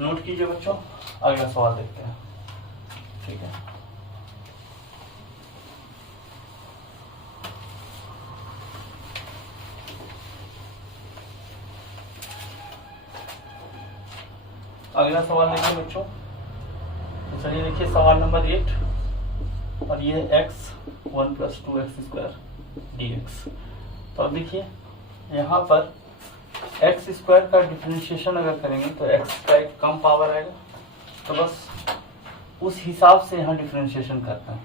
Note कीजिए बच्चों, अगला सवाल देखते हैं, ठीक है। अगला सवाल देखिए बच्चों, तो चलिए देखिए सवाल नंबर 8, और ये x 1 plus 2x square dx। तो अब देखिए यहाँ पर एक्स स्क्वायर का डिफरेंशिएशन अगर करेंगे तो एक्स का एक कम पावर आएगा, तो बस उस हिसाब से यहाँ डिफरेंशिएशन करते हैं।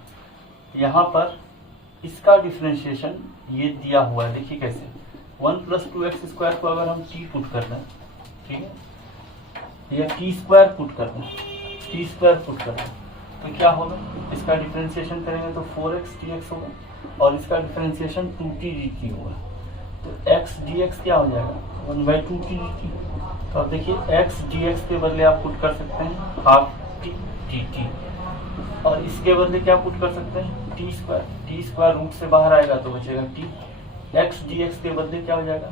यहाँ पर इसका डिफरेंशिएशन ये दिया हुआ है, देखिए कैसे 1 प्लस 2x स्क्वायर को अगर हम t पुट कर दें, ठीक है, या टी स्क्वायर पुट कर दें, टी स्क्वायर पुट कर दें, तो क्या होगा, इसका डिफरेंशिएशन करेंगे तो 4x dx होगा, और इसका डिफरेंशिएशन 2t dt होगा, तो x dx क्या हो जाएगा 1/2t dt। तो अब देखिए x dx के बदले आप पुट कर सकते हैं हाफ t dt, और इसके बदले क्या पुट कर सकते हैं टी स्क्वायर रूट से बाहर आएगा तो बचेगा t, x dx के बदले क्या हो जाएगा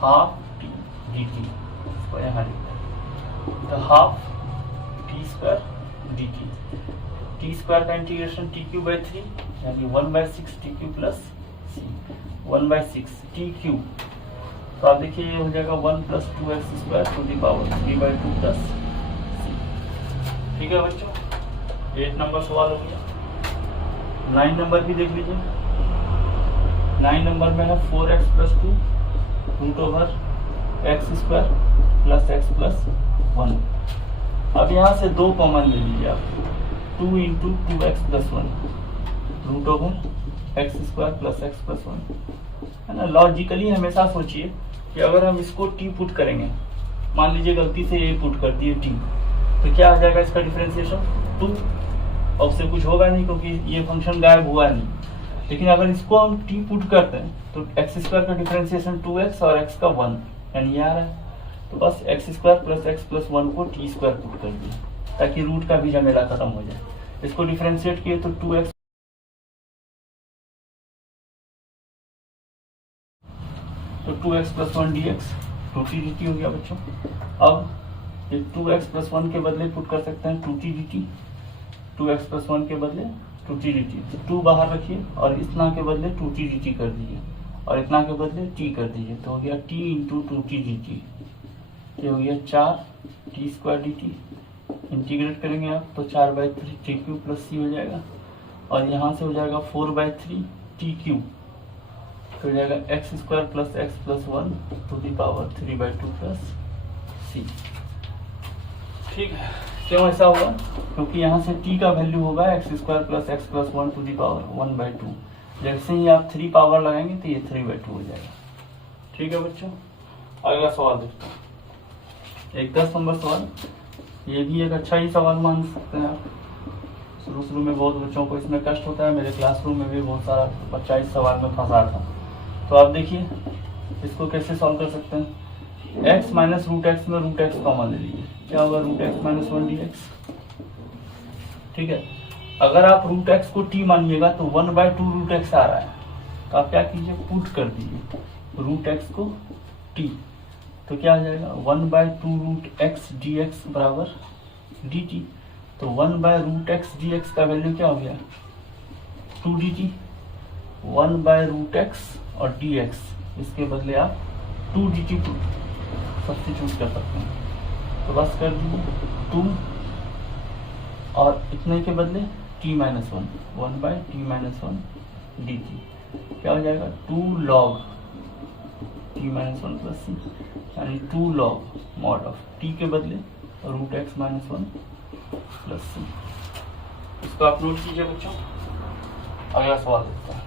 हाफ t dt। इसको यहाँ लिखते हैं, तो half t square d t, t square का इंटीग्रेशन टी क्यू बाई 3 यानी 1/6 t cube plus c, 1/6 t cube, तो आप देखिए ये हो जाएगा 1 + 2x² to the power 3/2 plus c. ठीक है बच्चों, 8 नंबर सवाल हो गया। 9 नंबर भी देख लीजिए। 9 नंबर में है 4x + 2 √x² प्लस x + 1। अब यहाँ से 2 कॉमन ले लीजिए आप, 2 × 2x + 1 √x² प्लस x + 1, है ना। लॉजिकली हमेशा सोचिए कि अगर हम इसको t पुट करेंगे, मान लीजिए गलती से a पुट कर दिए t, तो क्या आ जाएगा इसका डिफरेंशिएशन 2, और उससे कुछ होगा नहीं क्योंकि ये फंक्शन गायब हुआ नहीं। लेकिन अगर इसको हम t पुट करते हैं तो x² का डिफरेंशिएशन 2x और x का 1 यानी ये आ रहा है, तो बस x² प्लस x + 1 को t² पुट कर दिया ताकि रूट का भी झमेला खत्म हो जाए। इसको डिफरेंशिएट किए तो 2x + 1 dx 2t dt हो गया बच्चों। अब ये 2x + 1 के बदले पुट कर सकते हैं 2t dt, 2x + 1 के बदले 2t dt, 2 बाहर रखिए और इतना के बदले 2t dt कर दीजिए और इतना के बदले t कर दीजिए, तो हो गया t × 2t dt, ये हो गया 4t² dt। इंटीग्रेट करेंगे आप तो 4/3 t³ प्लस c हो जाएगा और यहाँ से हो जाएगा 4/3 t³, तो हो जाएगा x² plus x + 1 to the power 3/2 plus c। ठीक है, क्यों ऐसा होगा? क्योंकि यहाँ से t का वैल्यू होगा x² plus x + 1 to the power 1/2। जैसे ही आप 3 पावर लगाएंगे तो ये 3/2 हो जाएगा। ठीक है बच्चों, अगला सवाल देखते हैं। एक 10 नंबर सवाल, ये भी एक अच्छा ही सवाल मान सकते हैं आप। शुरू में बहुत बच्चों को इसमें कष्ट होता है, मेरे क्लासरूम में भी बहुत सारा बच्चा इस सवाल में फंसा था। तो आप देखिए इसको कैसे सॉल्व कर सकते हैं। x - √x में √x कॉमन ले लीजिए, क्या होगा √x - 1 dx। ठीक है, अगर आप √x को t मानिएगा तो 1/2 √x आ रहा है, तो आप क्या कीजिए पुट कर दीजिए √x को t, तो क्या आ जाएगा 1/2 √x dx बराबर dt। तो 1/√x dx का वैल्यू क्या हो गया 2 dt, 1/√x और dx, इसके बदले आप 2 dt सब्स्टिट्यूट कर सकते हैं, तो बस कर दीजिए 2 और इतने के बदले t - 1, 1/t - 1 dt, क्या हो जाएगा 2 log t - 1 प्लस c, यानी 2 log mod ऑफ t के बदले √x - 1 प्लस c। इसको आप नोट कीजिए बच्चों। अगला सवाल देखते हैं।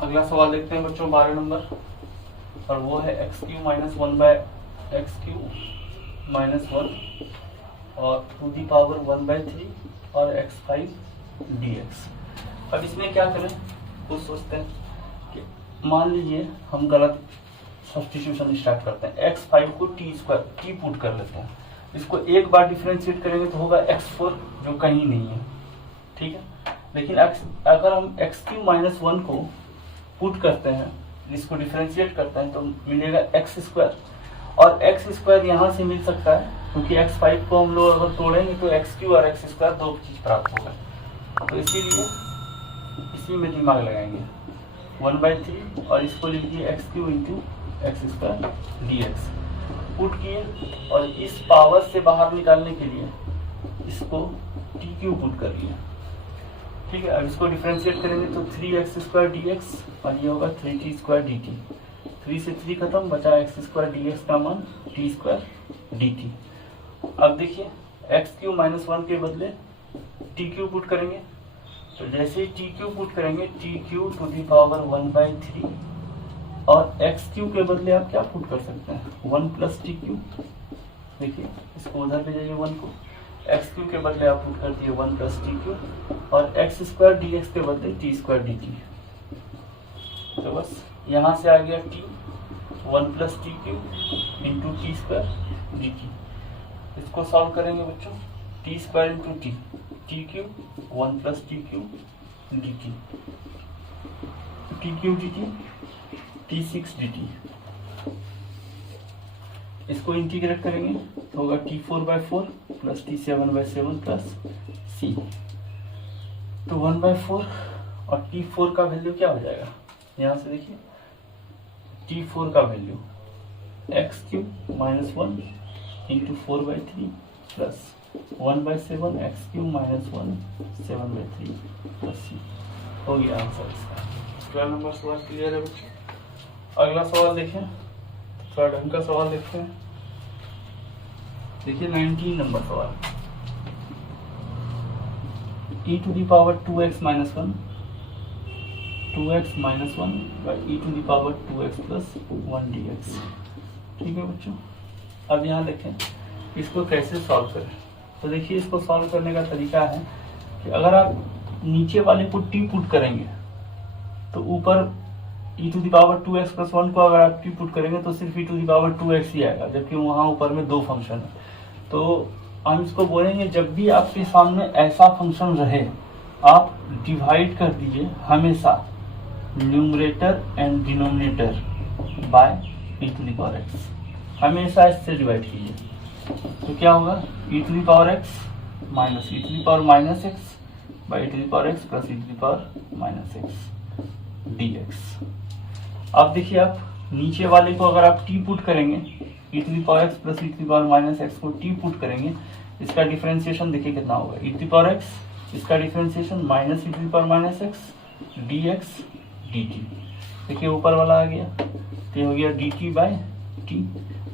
अगला सवाल देखते हैं बच्चों 12 नंबर, और वो है x³ - 1/x³ - 1 और टू दी पावर 1/3 और x5 dx। अब इसमें क्या करें, कुछ सोचते हैं कि मान लीजिए हम गलत सब्स्टिट्यूशन स्टार्ट करते हैं, x5 को t² पुट कर लेते हैं, इसको एक बार डिफरेंशिएट करेंगे तो होगा x4 जो कहीं नहीं है। ठीक है, लेकिन अगर हम x³ - 1 को पुट करते हैं, इसको डिफरेंशिएट करते हैं तो मिलेगा x², और x² यहाँ से मिल सकता है क्योंकि x5 को हम लोग अगर तोड़ेंगे तो x³ और x² दो चीज प्राप्त होगा, तो इसीलिए इसी में दिमाग लगाएंगे 1/3 और इसको लिखिए x³ × x² dx पुट किए, और इस पावर से बाहर निकालने के लिए इसको t³ पुट कर लिया। ठीक है, अब इसको डिफरेंशिएट करेंगे तो 3x² dx और ये होगा 3t² dt, 3 से 3 खत्म, बचा x² dx का मान t² dt। अब देखिए x³ - 1 के बदले t³ पुट करेंगे, तो जैसे ही t³ पुट करेंगे t³ टू दी पावर 1/3 और x³ के बदले आप क्या पुट कर सकते हैं 1 + t³। देखिए इसको उधर ले जाइए 1 को, x³ के बदले आप पुट कर दिए 1 + t³ और x² dx के बदले t² dt। तो बस यहाँ से आ गया t 1 + t³ × t² dt। इसको सॉल्व करेंगे बच्चों, t² × t T cube 1 plus T cube D t, T cube D T T6 dt। इसको इंटीग्रेट करेंगे तो होगा T4/4 plus T7/7 plus C। तो 1/4 और T4 का वैल्यू क्या हो जाएगा, यहाँ से देखिए T4 का value x³ - 1 into 4/3 plus 1/7 x³ - 1 7/3 plus C हो गया आंसर इसका। 12 नंबर सवाल क्लियर है बच्चों। अगला सवाल देखें, थोड़ा ढंग का सवाल देखते हैं। देखिए 19 नंबर सवाल, e⁻2x - 1 2x - 1 e⁻2x + 1 dx। ठीक है बच्चों, अब यहाँ देखें इसको कैसे सॉल्व करें। तो देखिए इसको सॉल्व करने का तरीका है कि अगर आप नीचे वाले को टी पुट करेंगे तो ऊपर e⁻2x + 1 को अगर आप टी पुट करेंगे तो सिर्फ e⁻2x ही आएगा, जबकि वहाँ ऊपर में दो फंक्शन है। तो हम इसको बोलेंगे जब भी आपके सामने ऐसा फंक्शन रहे आप डिवाइड कर दीजिए हमेशा numerator and denominator by e⁻x, हमेशा इससे डिवाइड कीजिए। तो क्या होगा e⁻x minus e⁻−x by e⁻x plus e⁻−x dx। अब देखिए आप नीचे वाले को अगर आप टी पुट करेंगे e⁻x प्लस e⁻−x को टी पुट करेंगे, इसका डिफरेंशिएशन देखिए कितना होगा e⁻x, इसका differentiation minus e⁻−x dx dt। देखिए ऊपर वाला आ गया तो ये हो गया dt बाय t,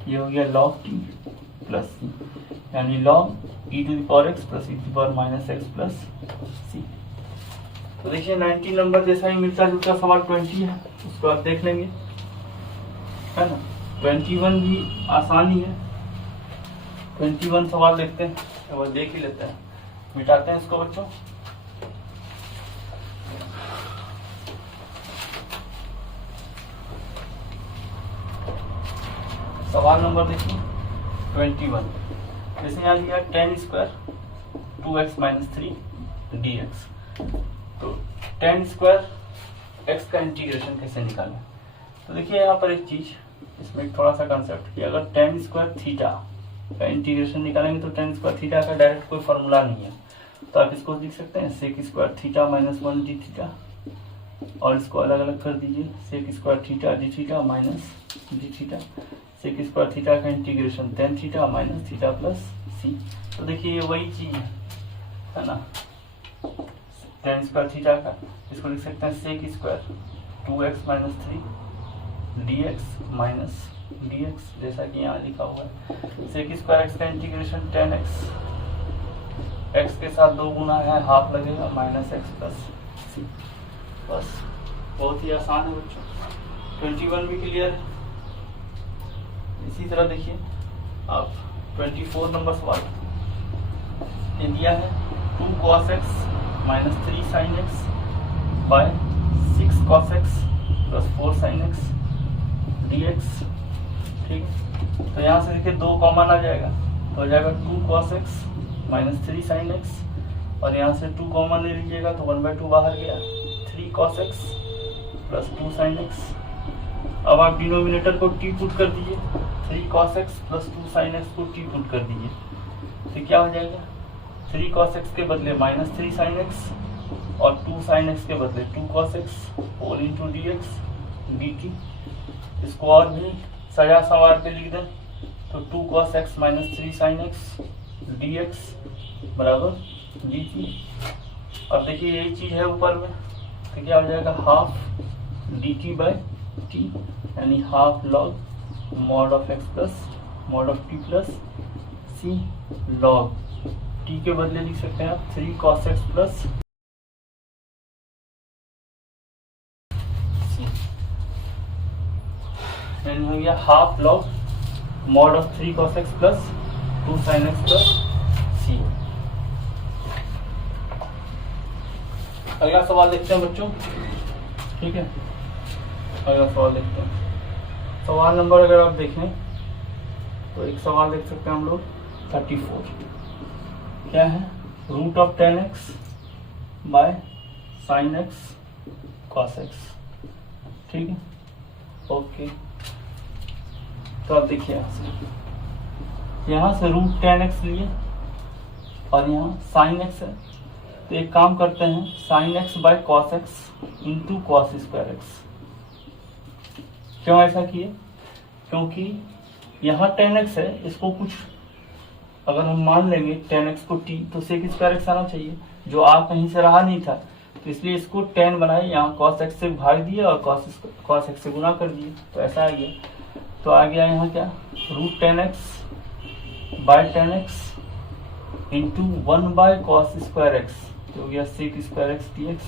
ये हो गया log t प्लस c, यानी log e⁻x plus e⁻−x plus c। तो देखिए 19 नंबर जैसा ही मिलता जुलता सवाल 20 है, उसको आप देख लेंगे, है ना। 21 भी आसान ही है। 21 सवाल देखते हैं, अब देख ही लेते हैं, मिटाते हैं इसको बच्चों। सवाल नंबर देखिए 21, जैसे यहाँ लिया tan² 2x - 3 dx। तो tan² x का इंटीग्रेशन कैसे निकालें। तो देखिए यहाँ पर एक चीज, इसमें थोड़ा सा कंसेप्ट कि अगर tan² थीटा का इंटीग्रेशन निकालेंगे तो tan² थीटा का डायरेक्ट कोई फॉर्मूला नहीं है, तो आप इसको लिख सकते हैं sec² थीटा - 1 d थीटा, और इसको अलग अलग कर दीजिए sec² theta d theta minus d theta, sec² theta का integration tan theta minus theta plus c। तो देखिए ये वही चीज है ना, tan² थीटा का, इसको लिख सकते हैं sec² 2x - 3 dx minus dx, जैसा कि यहाँ लिखा हुआ है। sec² x का इंटीग्रेशन tan x, x के साथ 2 गुना है, हाफ लगेगा माइनस x प्लस c। बस बहुत ही आसान है बच्चों। 21 भी क्लियर है। इसी तरह देखिए आप 24 नंबर सवाल ये दिया है 2 cos x minus 3 sin x by 6 cos x plus 4 sin x dx। ठीक, तो यहाँ से देखिए 2 कॉमन आ जाएगा तो हो जाएगा 2 cos x minus 3 sin x, और यहाँ से 2 कॉमन ले लीजिएगा तो 1/2 बाहर गया, 3 cos x plus 2 sin x। अब आप डिनोमिनेटर को टी पुट कर दीजिए, 3 cos x plus 2 sin x को टी पुट कर दीजिए, तो क्या हो जाएगा 3 cos x के बदले माइनस 3 sin x और 2 sin x के बदले 2 cos x whole into dx dt। इसको और भी सजा सवार के लिख दें तो 2 cos x minus 3 sin x dx बराबर dt। अब देखिए यही चीज है ऊपर में, तो क्या हो जाएगा हाफ dt बाय t, यानी half log mod of x plus mod of t plus c log t के बदले लिख सकते हैं आप 3 cos x प्लस c, यानी हो गया half log mod of 3 cos x plus 2 sin x plus c। अगला सवाल देखते हैं बच्चों, ठीक है। अगला सवाल देखते हैं। सवाल नंबर अगर आप देखें तो एक सवाल देख सकते हैं हम लोग 34। क्या है root of 10x by sine x cos x। ठीक है, ओके। तो अब देखिए यहाँ से रूट 10x लिए और यहाँ साइन x है, तो एक काम करते हैं, sine x by cos x into cos square x। क्यों ऐसा किए? क्योंकि यहाँ 10x है, इसको कुछ अगर हम मान लेंगे 10x को t, तो sec स्क्वायर x आना चाहिए, जो आ कहीं से रहा नहीं था, तो इसलिए इसको 10 बनाए, यहाँ cos x से भाग दिए और cos x से गुना कर दिए, तो ऐसा आ गया। तो आ गया यहाँ क्या, root 10x by 10x into 1 by cos square x, तो हो गया sec square x d x.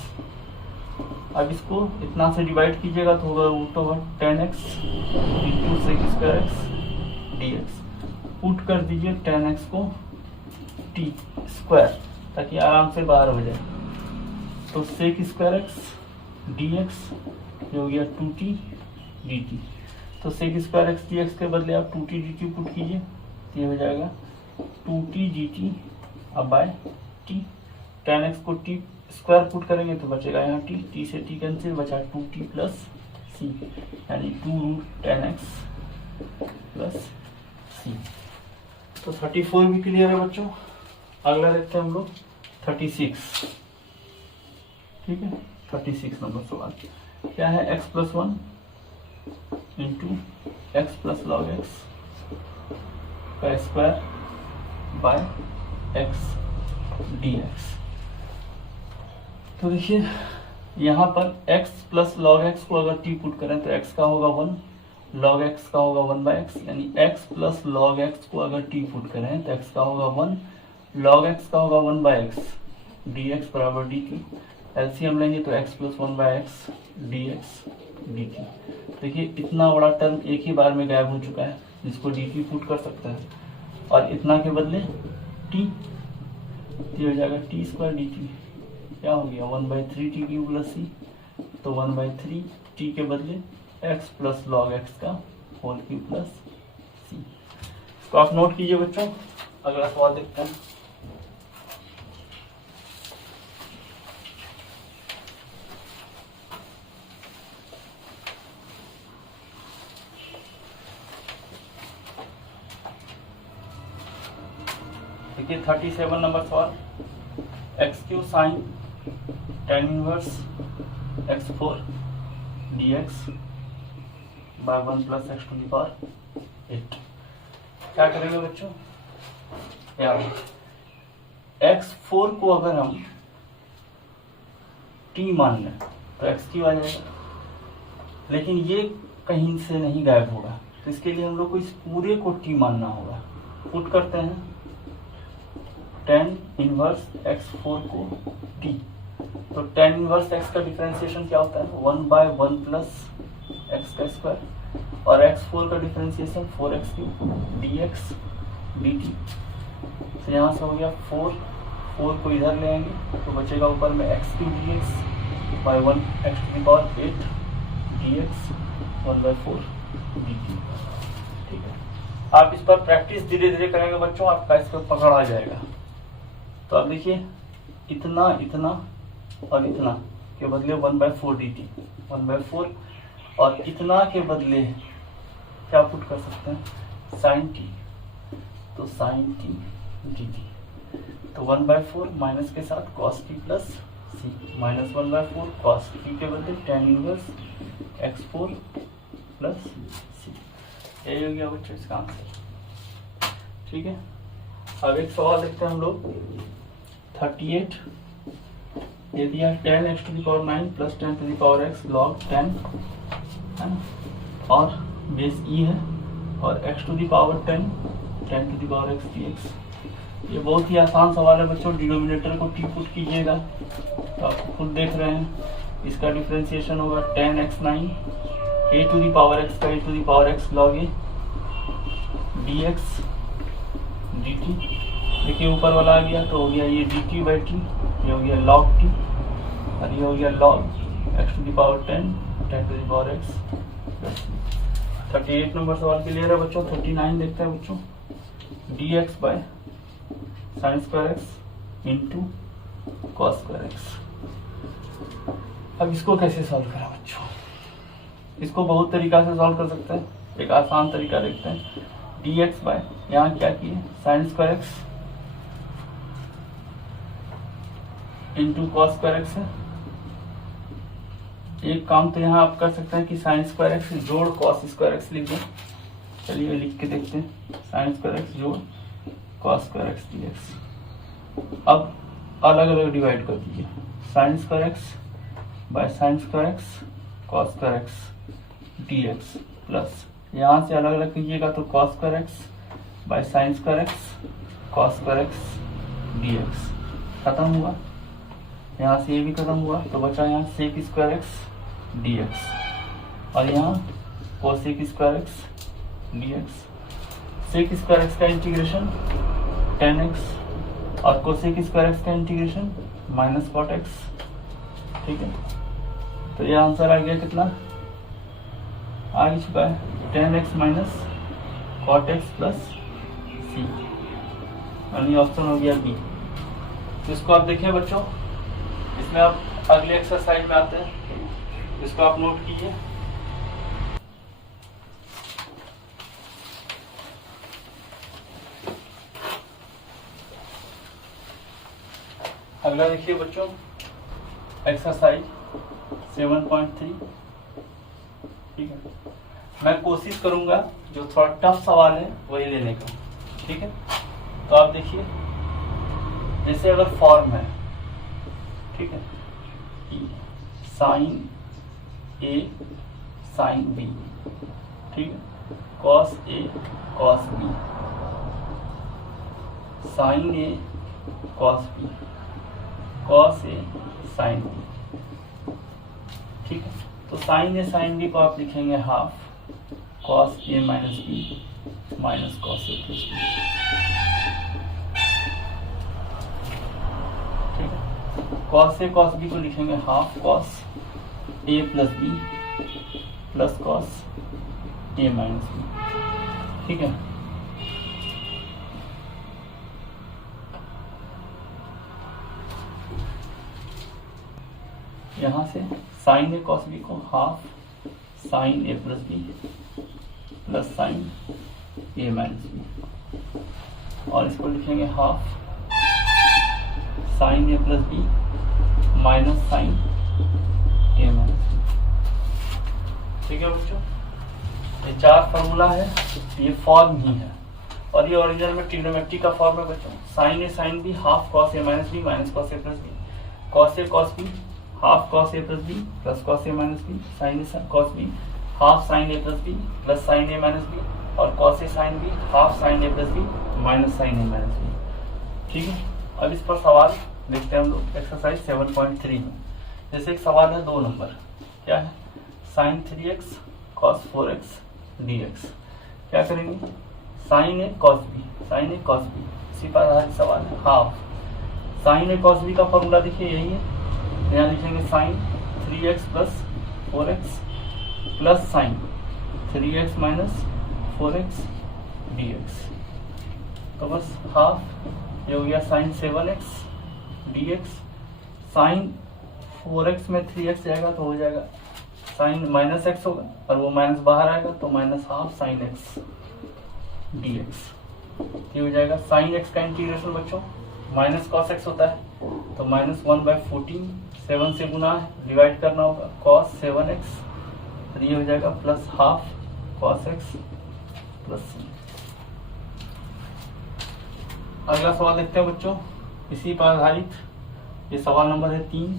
अब इसको इतना से डिवाइड कीजिएगा तो होगा root over 10x into sec square x d x. Put कर दीजिए 10x को टी स्क्वायर, ताकि आराम से बाहर हो जाए। तो sec square x d x हो गया 2t dt। तो sec square x d x के बदले आप 2t dt पुट कीजिए, ये हो जाएगा 2t dt अब बाय t। 10x को t स्क्वायर पुट करेंगे तो बचेगा यहाँ t से t कैंसिल, बचा 2t प्लस c, यानी 2 रूट 10x प्लस c। तो 34 भी क्लियर है बच्चों। अगला देखते हैं हम लोग 36। ठीक है, 36 नंबर सवाल क्या है, x plus 1 into x plus log x का square by x d x. तो देखिए यहाँ पर x प्लस लॉग एक्स को अगर t पुट करें तो x का होगा 1, लॉग x का होगा 1 बाय एक्स, यानी x प्लस लॉग एक्स को अगर t पुट करें तो x का होगा 1, लॉग x का होगा 1 बाय एक्स, डी एक्स बराबर डी टी। एलसीएम लेंगे तो x plus 1 by x d x d t. देखिए इतना बड़ा टर्म एक ही बार में गायब हो चुका है, जिसको डी टी पुट कर सकता है, और इतना के बदले t, ये हो जाएगा टी स्क्वायर डी टी। क्या हो गया 1/3 टी क्यू प्लस सी, तो 1/3 टी के बदले x प्लस लॉग एक्स का होल क्यू प्लस सी। इसको आप नोट कीजिए बच्चों। अगला सवाल देखते हैं। देखिए 37 नंबर सवाल, x Q sine tan inverse x4 dx by 1 plus x to the power 8। क्या करेंगे बच्चों, यार x4 को अगर हम t मान लें तो एक्स क्यू आ जाएगा, लेकिन ये कहीं से नहीं गायब होगा, तो इसके लिए हम लोग को इस पूरे को t मानना होगा। पुट करते हैं tan इनवर्स x4 को t, तो tan इनवर्स x का डिफरेंशिएशन क्या होता है 1 बाय 1 प्लस एक्स का स्क्वायर, और x4 का differentiation 4x cube dx dt। तो यहाँ से हो गया 4 को इधर ले आएंगे तो बचेगा ऊपर में x cube dx by 1 x to the power 8 dx 1/4 dt। ठीक है, आप इस पर प्रैक्टिस धीरे धीरे करेंगे बच्चों, आपका इस पर पकड़ आ जाएगा। तो अब देखिए इतना इतना और इतना के बदले 1/4 dt 1/4, और इतना के बदले क्या पुट कर सकते हैं साइन t, तो साइन t dt। तो 1/4 माइनस के साथ cos t plus c, minus 1/4 cos t के बदले tan inverse x4 plus c। यही हो गया बच्चों इसका आंसर। ठीक है, अब एक सवाल देखते हैं हम लोग 38। ये दिया 10x to the power 9 plus 10 to the power x log 10 है ना, और बेस e है, और x to the power 10 to the power x dx। ये बहुत ही आसान सवाल है बच्चों, डिनोमिनेटर को t पुट कीजिएगा तो आप खुद देख रहे हैं। इसका डिफरेंशिएशन होगा 10x9 a to the power x का a to the power x log a dx dt। देखिए ऊपर वाला आ गया तो हो गया ये dt बाई टी, ये हो गया log t, और ये हो गया log x to the power 10 to the power x। 38 number सवाल क्लियर है बच्चों। 39 देखते हैं बच्चों, dx by sine square x into cos square x. अब इसको कैसे सॉल्व करें बच्चों? इसको बहुत तरीका से सॉल्व कर सकते हैं। एक आसान तरीका देखते हैं। डी एक्स बाय यहाँ क्या किए sign square x into cos square x है। एक काम तो यहाँ आप कर सकते हैं कि साइन स्क्वायर एक्स जोड़ कॉस स्क्वायर एक्स लिख दें। चलिए लिख के देखते हैं। साइन स्क्वायर एक्स जोड़ cos square x d x. अब अलग अलग डिवाइड कर दीजिए। Sign square x bye sine square x cos square x d x plus यहाँ से अलग अलग कीजिएगा तो cos square x bye sine square x cos square x d x. खत्म हुआ। यहाँ से ये भी खत्म हुआ तो बचा यहाँ sec square x d x और यहाँ cosec square x d x. Sec square x का इंटीग्रेशन टेन एक्स और कोसेक स्क्वायर एक्स का इंटीग्रेशन माइनस कॉट एक्स। ठीक है, तो ये आंसर आ गया कितना? आ चुका है tan x minus cot x plus c, यानी ऑप्शन हो गया बी। तो इसको आप देखिए बच्चों, इसमें आप अगले एक्सरसाइज में आते हैं, इसको आप नोट कीजिए। अगला देखिए बच्चों एक्सरसाइज 7.3। ठीक है, मैं कोशिश करूंगा जो थोड़ा टफ सवाल है वही लेने का। ठीक है, तो आप देखिए जैसे अगर फॉर्म है, ठीक है, साइन ए साइन बी, ठीक है, cos A cos B, sine A cos B, cos A sine B. ठीक है, तो साइन ए साइन बी को आप लिखेंगे half cos A minus B minus cos A plus B. ठीक है, कॉस ए कॉस बी को लिखेंगे half cos A plus B plus cos A minus B. ठीक है, यहां से साइन ए कॉस बी को हाफ साइन ए प्लस बी प्लस साइन ए minus B, और इसको लिखेंगे हाफ साइन ए प्लस बी माइनस साइन ए माइनस बी। ठीक है बच्चों, ये चार फॉर्मूला है, ये फॉर्म ही है और ये ओरिजिनल में ट्रिग्नोमेट्री का फॉर्म है बच्चों। Sign A sine be half cos A minus B minus cos A plus b, cos A cos be half cos A plus B plus cos A minus B, sine A cos be half sine A plus B plus sign A minus B, और cos A sine be half sine A plus B minus sign A minus B. ठीक है, अब इस पर सवाल देखते हैं हम लोग एक्सरसाइज 7.3 में। जैसे एक सवाल है 2 नंबर, क्या है? Sine 3x cos 4x dx। क्या करेंगे? Sine A cos B, sine A cos B, इसी पर आधारित सवाल है। Half sine A cos B का फॉर्मूला देखिए यही है, यहाँ लिखेंगे sine 3x plus 4x plus sine 3x minus 4x dx। तो बस हाफ ये हो गया sign 7x dx। Sign 4x में 3x जाएगा तो हो जाएगा साइन माइनस x होगा, और वो माइनस बाहर आएगा तो minus half sine x dx। ये हो जाएगा साइन x का इंटीग्रेशन बच्चों माइनस कॉस x होता है तो माइनस 1/14, 7 से गुना है, डिवाइड करना होगा कॉस 7x, तो ये हो जाएगा plus half cos x plus. अगला सवाल देखते हैं बच्चों, इसी पर आधारित, ये सवाल नंबर है 3।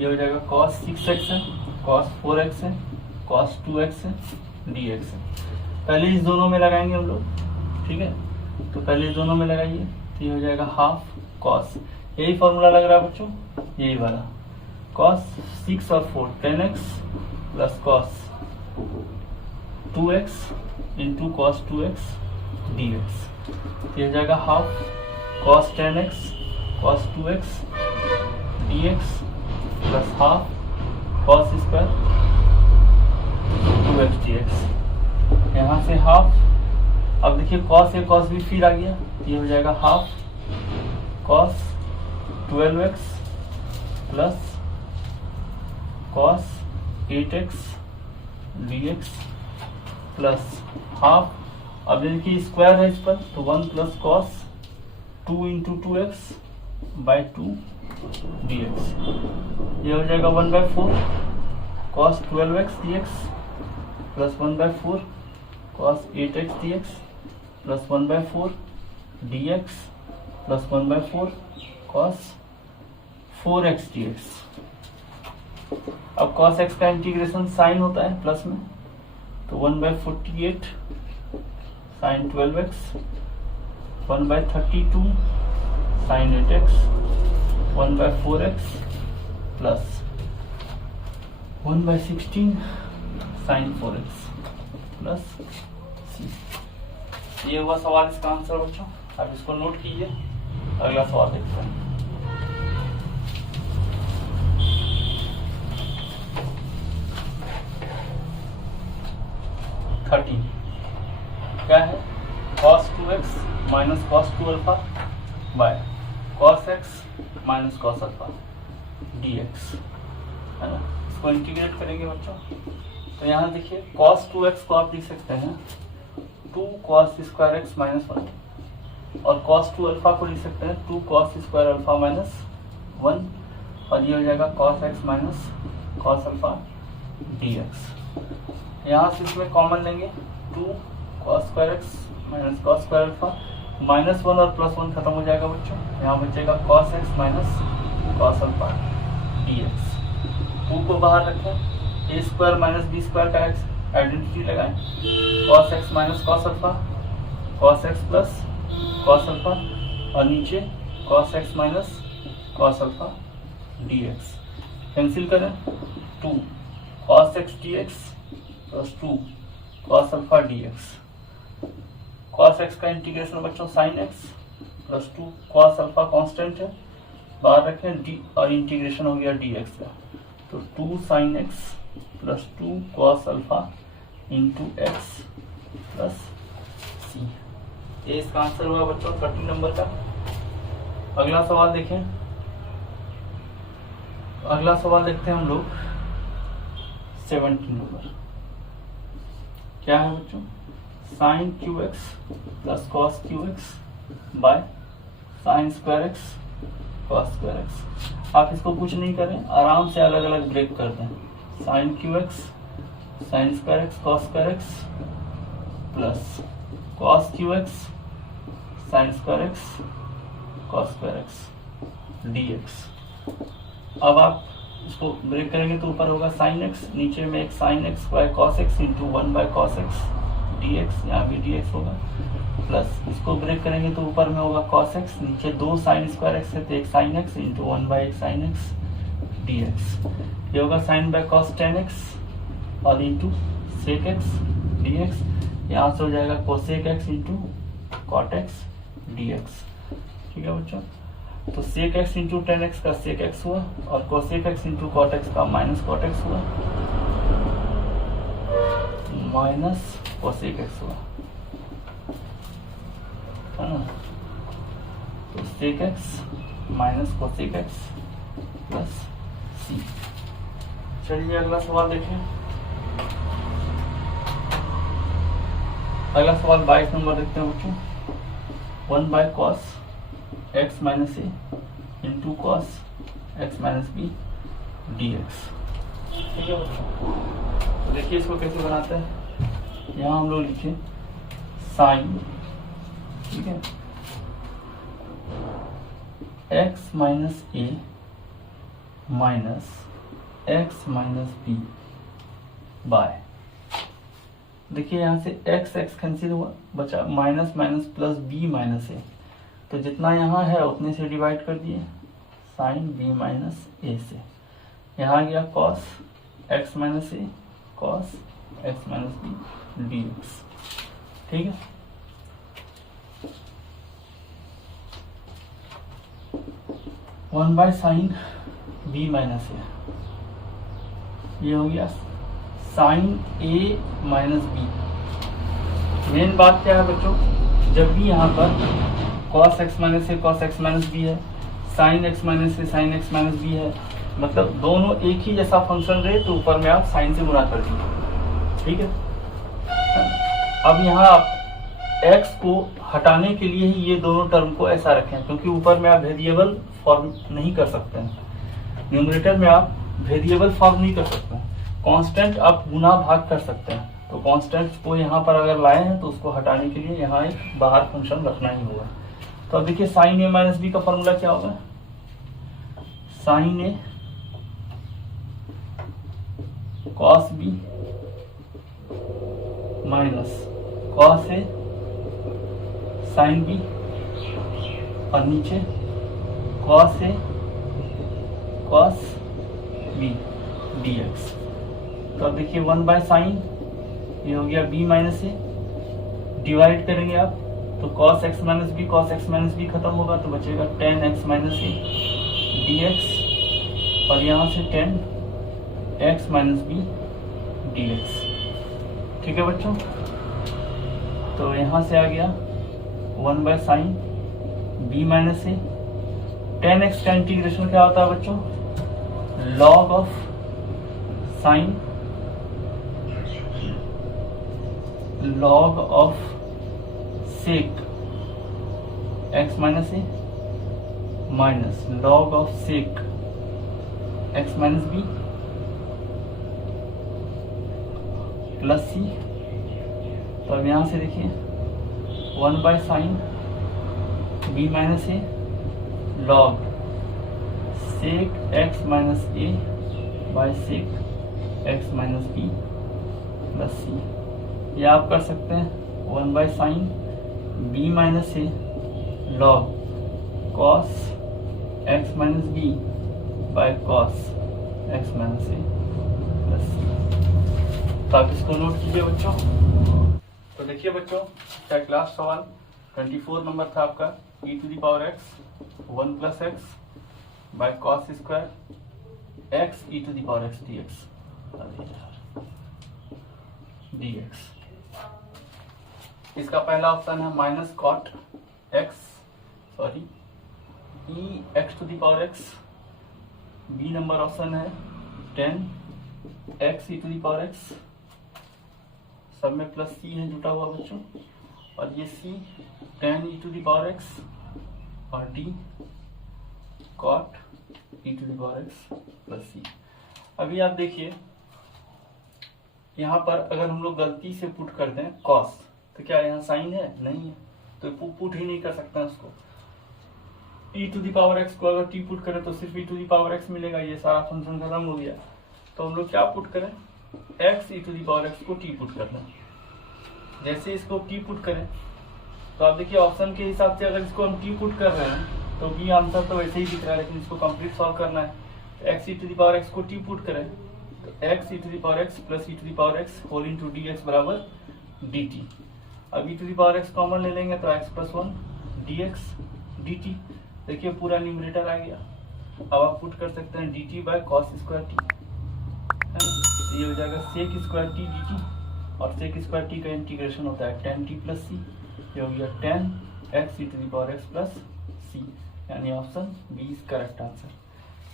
ये हो जाएगा कॉस 6x है, कॉस 4x है, कॉस 2x है, dx है। पहले इस दोनों में लगाएंगे हम लोग। ठीक है, तो पहले इस दोनों में लगाइए, तो ये हो जाएगा हाफ कॉस, यही फॉर्मूला लग रहा है बच्चों, यही वाला, कॉस 6 और 4 10x plus cos 2x into cos 2x dx। ये हो जाएगा half cos 10x cos 2x dx plus half cos square 2x dx। यहाँ से हाफ, अब देखिए कॉस ए कॉस बी फिर आ गया, ये हो जाएगा half cos 12x plus cos 8x dx plus half, अब देखिए स्क्वायर है इस पर तो 1 plus cos 2 into 2x by 2 dx, ये हो जाएगा 1/4 cos 12x dx plus 1/4 cos 8x dx plus 1/4 dx plus 1/4 cos 4x dx। अब cos x का इंटीग्रेशन साइन होता है प्लस में, तो 1/48 sine 12x, 1/32 sine 8x, 1/4x plus 1/16 sign 4x plus c। ये हुआ सवाल, इसका आंसर बच्चों। अब इसको नोट कीजिए, अगला सवाल देखते हैं। क्या है, cos 2x minus cos 2 alpha by cos x minus cos alpha dx, है ना। इसको इंटीग्रेट करेंगे बच्चों, तो यहाँ देखिए cos 2x को आप लिख सकते हैं 2 cos स्क्वायर x माइनस 1, और cos 2 अल्फा को लिख सकते हैं 2 cos स्क्वायर अल्फा माइनस 1, और ये हो जाएगा cos x minus cos alpha dx। यहाँ से इसमें कॉमन लेंगे 2 cos square x minus cos square alpha, -1 और +1 खत्म हो जाएगा बच्चों, यहाँ बचेगा cos x minus cos alpha dx। 2 को बाहर रखें, a square minus b square का आइडेंटिटी लगाएं, cos x minus cos alpha, cos x plus cos alpha, और नीचे cos x minus cos alpha dx। Cancel करें, 2 cos x dx plus 2 cos alpha dx। cos x का integration बच्चों sin x plus 2 cos alpha constant है, बाहर रखें d, और integration हो गया dx का, तो 2 sin x plus 2 cos alpha into x plus c। ये इसका आंसर हुआ बच्चों 13 नंबर का। अगला सवाल देखें, अगला सवाल देखते हैं हम लोग 17 नंबर। क्या है बच्चों, sine QX plus cos QX by sine square x cos square x। आप इसको कुछ नहीं करें, आराम से अलग अलग ब्रेक कर दें, sine QX sine square x cos square x plus cos QX sine square x cos square x dx। अब आप इसको ब्रेक करेंगे तो ऊपर होगा साइन x, नीचे में एक sine x by cos x into 1 by cos x dx, यहाँ भी dx होगा, प्लस इसको ब्रेक करेंगे तो ऊपर में होगा cos x, नीचे 2 साइन स्क्वायर x है तो एक साइन x इंटू 1 बाय एक साइन x dx। ये होगा साइन बाय कॉस 10x और इंटू सेक x dx, यहाँ से हो जाएगा cosec x into cot x dx। ठीक है बच्चों, तो सेक x इंटू 10x का सेक x हुआ, और cosec x into cot x का माइनस कॉट x हुआ, माइनस कोसेक x हुआ, है ना। तो sec x minus cosec x plus c। चलिए अगला सवाल देखें। अगला सवाल 22 नंबर देखते हैं बच्चों। 1 by cos x minus A into cos x minus B dx। ठीक है बच्चों, देखिए इसको कैसे बनाते हैं। यहाँ हम लोग लिखे साइन, ठीक है, x minus a minus x minus b by, देखिए यहाँ से x x कैंसिल हुआ, बचा minus minus plus b minus a, तो जितना यहाँ है उतने से डिवाइड कर दिए, साइन b माइनस ए से, यहाँ गया cos x minus a cos x minus B dx। ठीक है, one by sine b minus a, ये हो गया sine a minus b. Main बात क्या है बच्चों, जब भी यहाँ पर cos x माइनस ए cos x माइनस बी है, साइन एक्स माइनस ए साइन एक्स माइनस बी है, मतलब दोनों एक ही जैसा फंक्शन रहे तो ऊपर में आप साइन से गुणा कर दीजिए, ठीक है। अब यहाँ आप x को हटाने के लिए ही ये दोनों टर्म को ऐसा रखें, क्योंकि ऊपर में आप वेरिएबल फॉर्म नहीं कर सकते हैं, न्यूमरेटर में आप वेरिएबल फॉर्म नहीं कर सकते हैं, कांस्टेंट आप गुना भाग कर सकते हैं। तो कांस्टेंट को यहाँ पर अगर लाए हैं तो उसको हटाने के लिए यहाँ एक बाहर फंक्शन रखना ही होगा। तो अब देखिए साइन ए माइनस बी का फॉर्मूला क्या होगा, sign A cos B minus cos A sine B, और नीचे cos A cos B d x. तो अब देखिए 1 बाय साइन ये हो गया b माइनस ए, डिवाइड करेंगे आप तो cos x minus B cos x minus B खत्म होगा तो बचेगा tan x minus A dx, और यहाँ से tan x minus B dx, ठीक है बच्चों। तो यहाँ से आ गया 1 by sine b minus a, tan x का इंटीग्रेशन क्या होता है बच्चों, log of sine log of sec x minus a minus log of sec x minus b plus सी। तो अब यहां से देखिए 1 by sine b minus a log sec x minus a by sec x minus b plus c. या आप कर सकते हैं 1 by sine b minus a log cos x minus b by cos x minus a plus सी। तो आप इसको note कीजिए बच्चों। तो देखिए बच्चों, चाहे क्लास सवाल 24 नंबर था आपका, e to the power x 1 plus x by cos square x e to the power x dx। इसका पहला ऑप्शन है minus cot x sorry e x to the power x. B number option है tan x e to the power x, सब में plus सी है जुटा हुआ बच्चों, और ये c tan e to the power x, और d cot e to the power x plus c. अभी आप देखिए यहाँ पर अगर हम लोग गलती से पुट कर दें कॉस, तो क्या यहाँ साइन है, नहीं है, तो पुट ही नहीं कर सकते हैं उसको। e to the power x को अगर t पुट करें तो सिर्फ e to the power x मिलेगा, ये सारा फंक्शन खत्म हो गया। तो हम लोग क्या पुट करें, x e to the power x को t पुट कर दें। जैसे इसको t पुट करें तो आप देखिए ऑप्शन के हिसाब से अगर इसको हम t पुट कर रहे हैं तो b आंसर तो वैसे ही दिख रहा है, लेकिन इसको कंप्लीट सॉल्व करना है। तो x e to the power x को t पुट करें तो x e to the power x plus e to the power x whole into dx बराबर dt। अब e to the power x common ले लेंगे तो x प्लस 1 dx dt। देखिए पूरा न्यूमरेटर आ गया। अब आप पुट कर सकते हैं dt bye cos square T, ये हो जाएगा सेक स्क्वायर टी dt, और सेक स्क्वायर टी का इंटीग्रेशन होता है tan t प्लस सी, ये हो गया tan x e to the power x plus c, यानी option b is correct answer.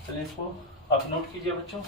चलिए इसको आप नोट कीजिए बच्चों।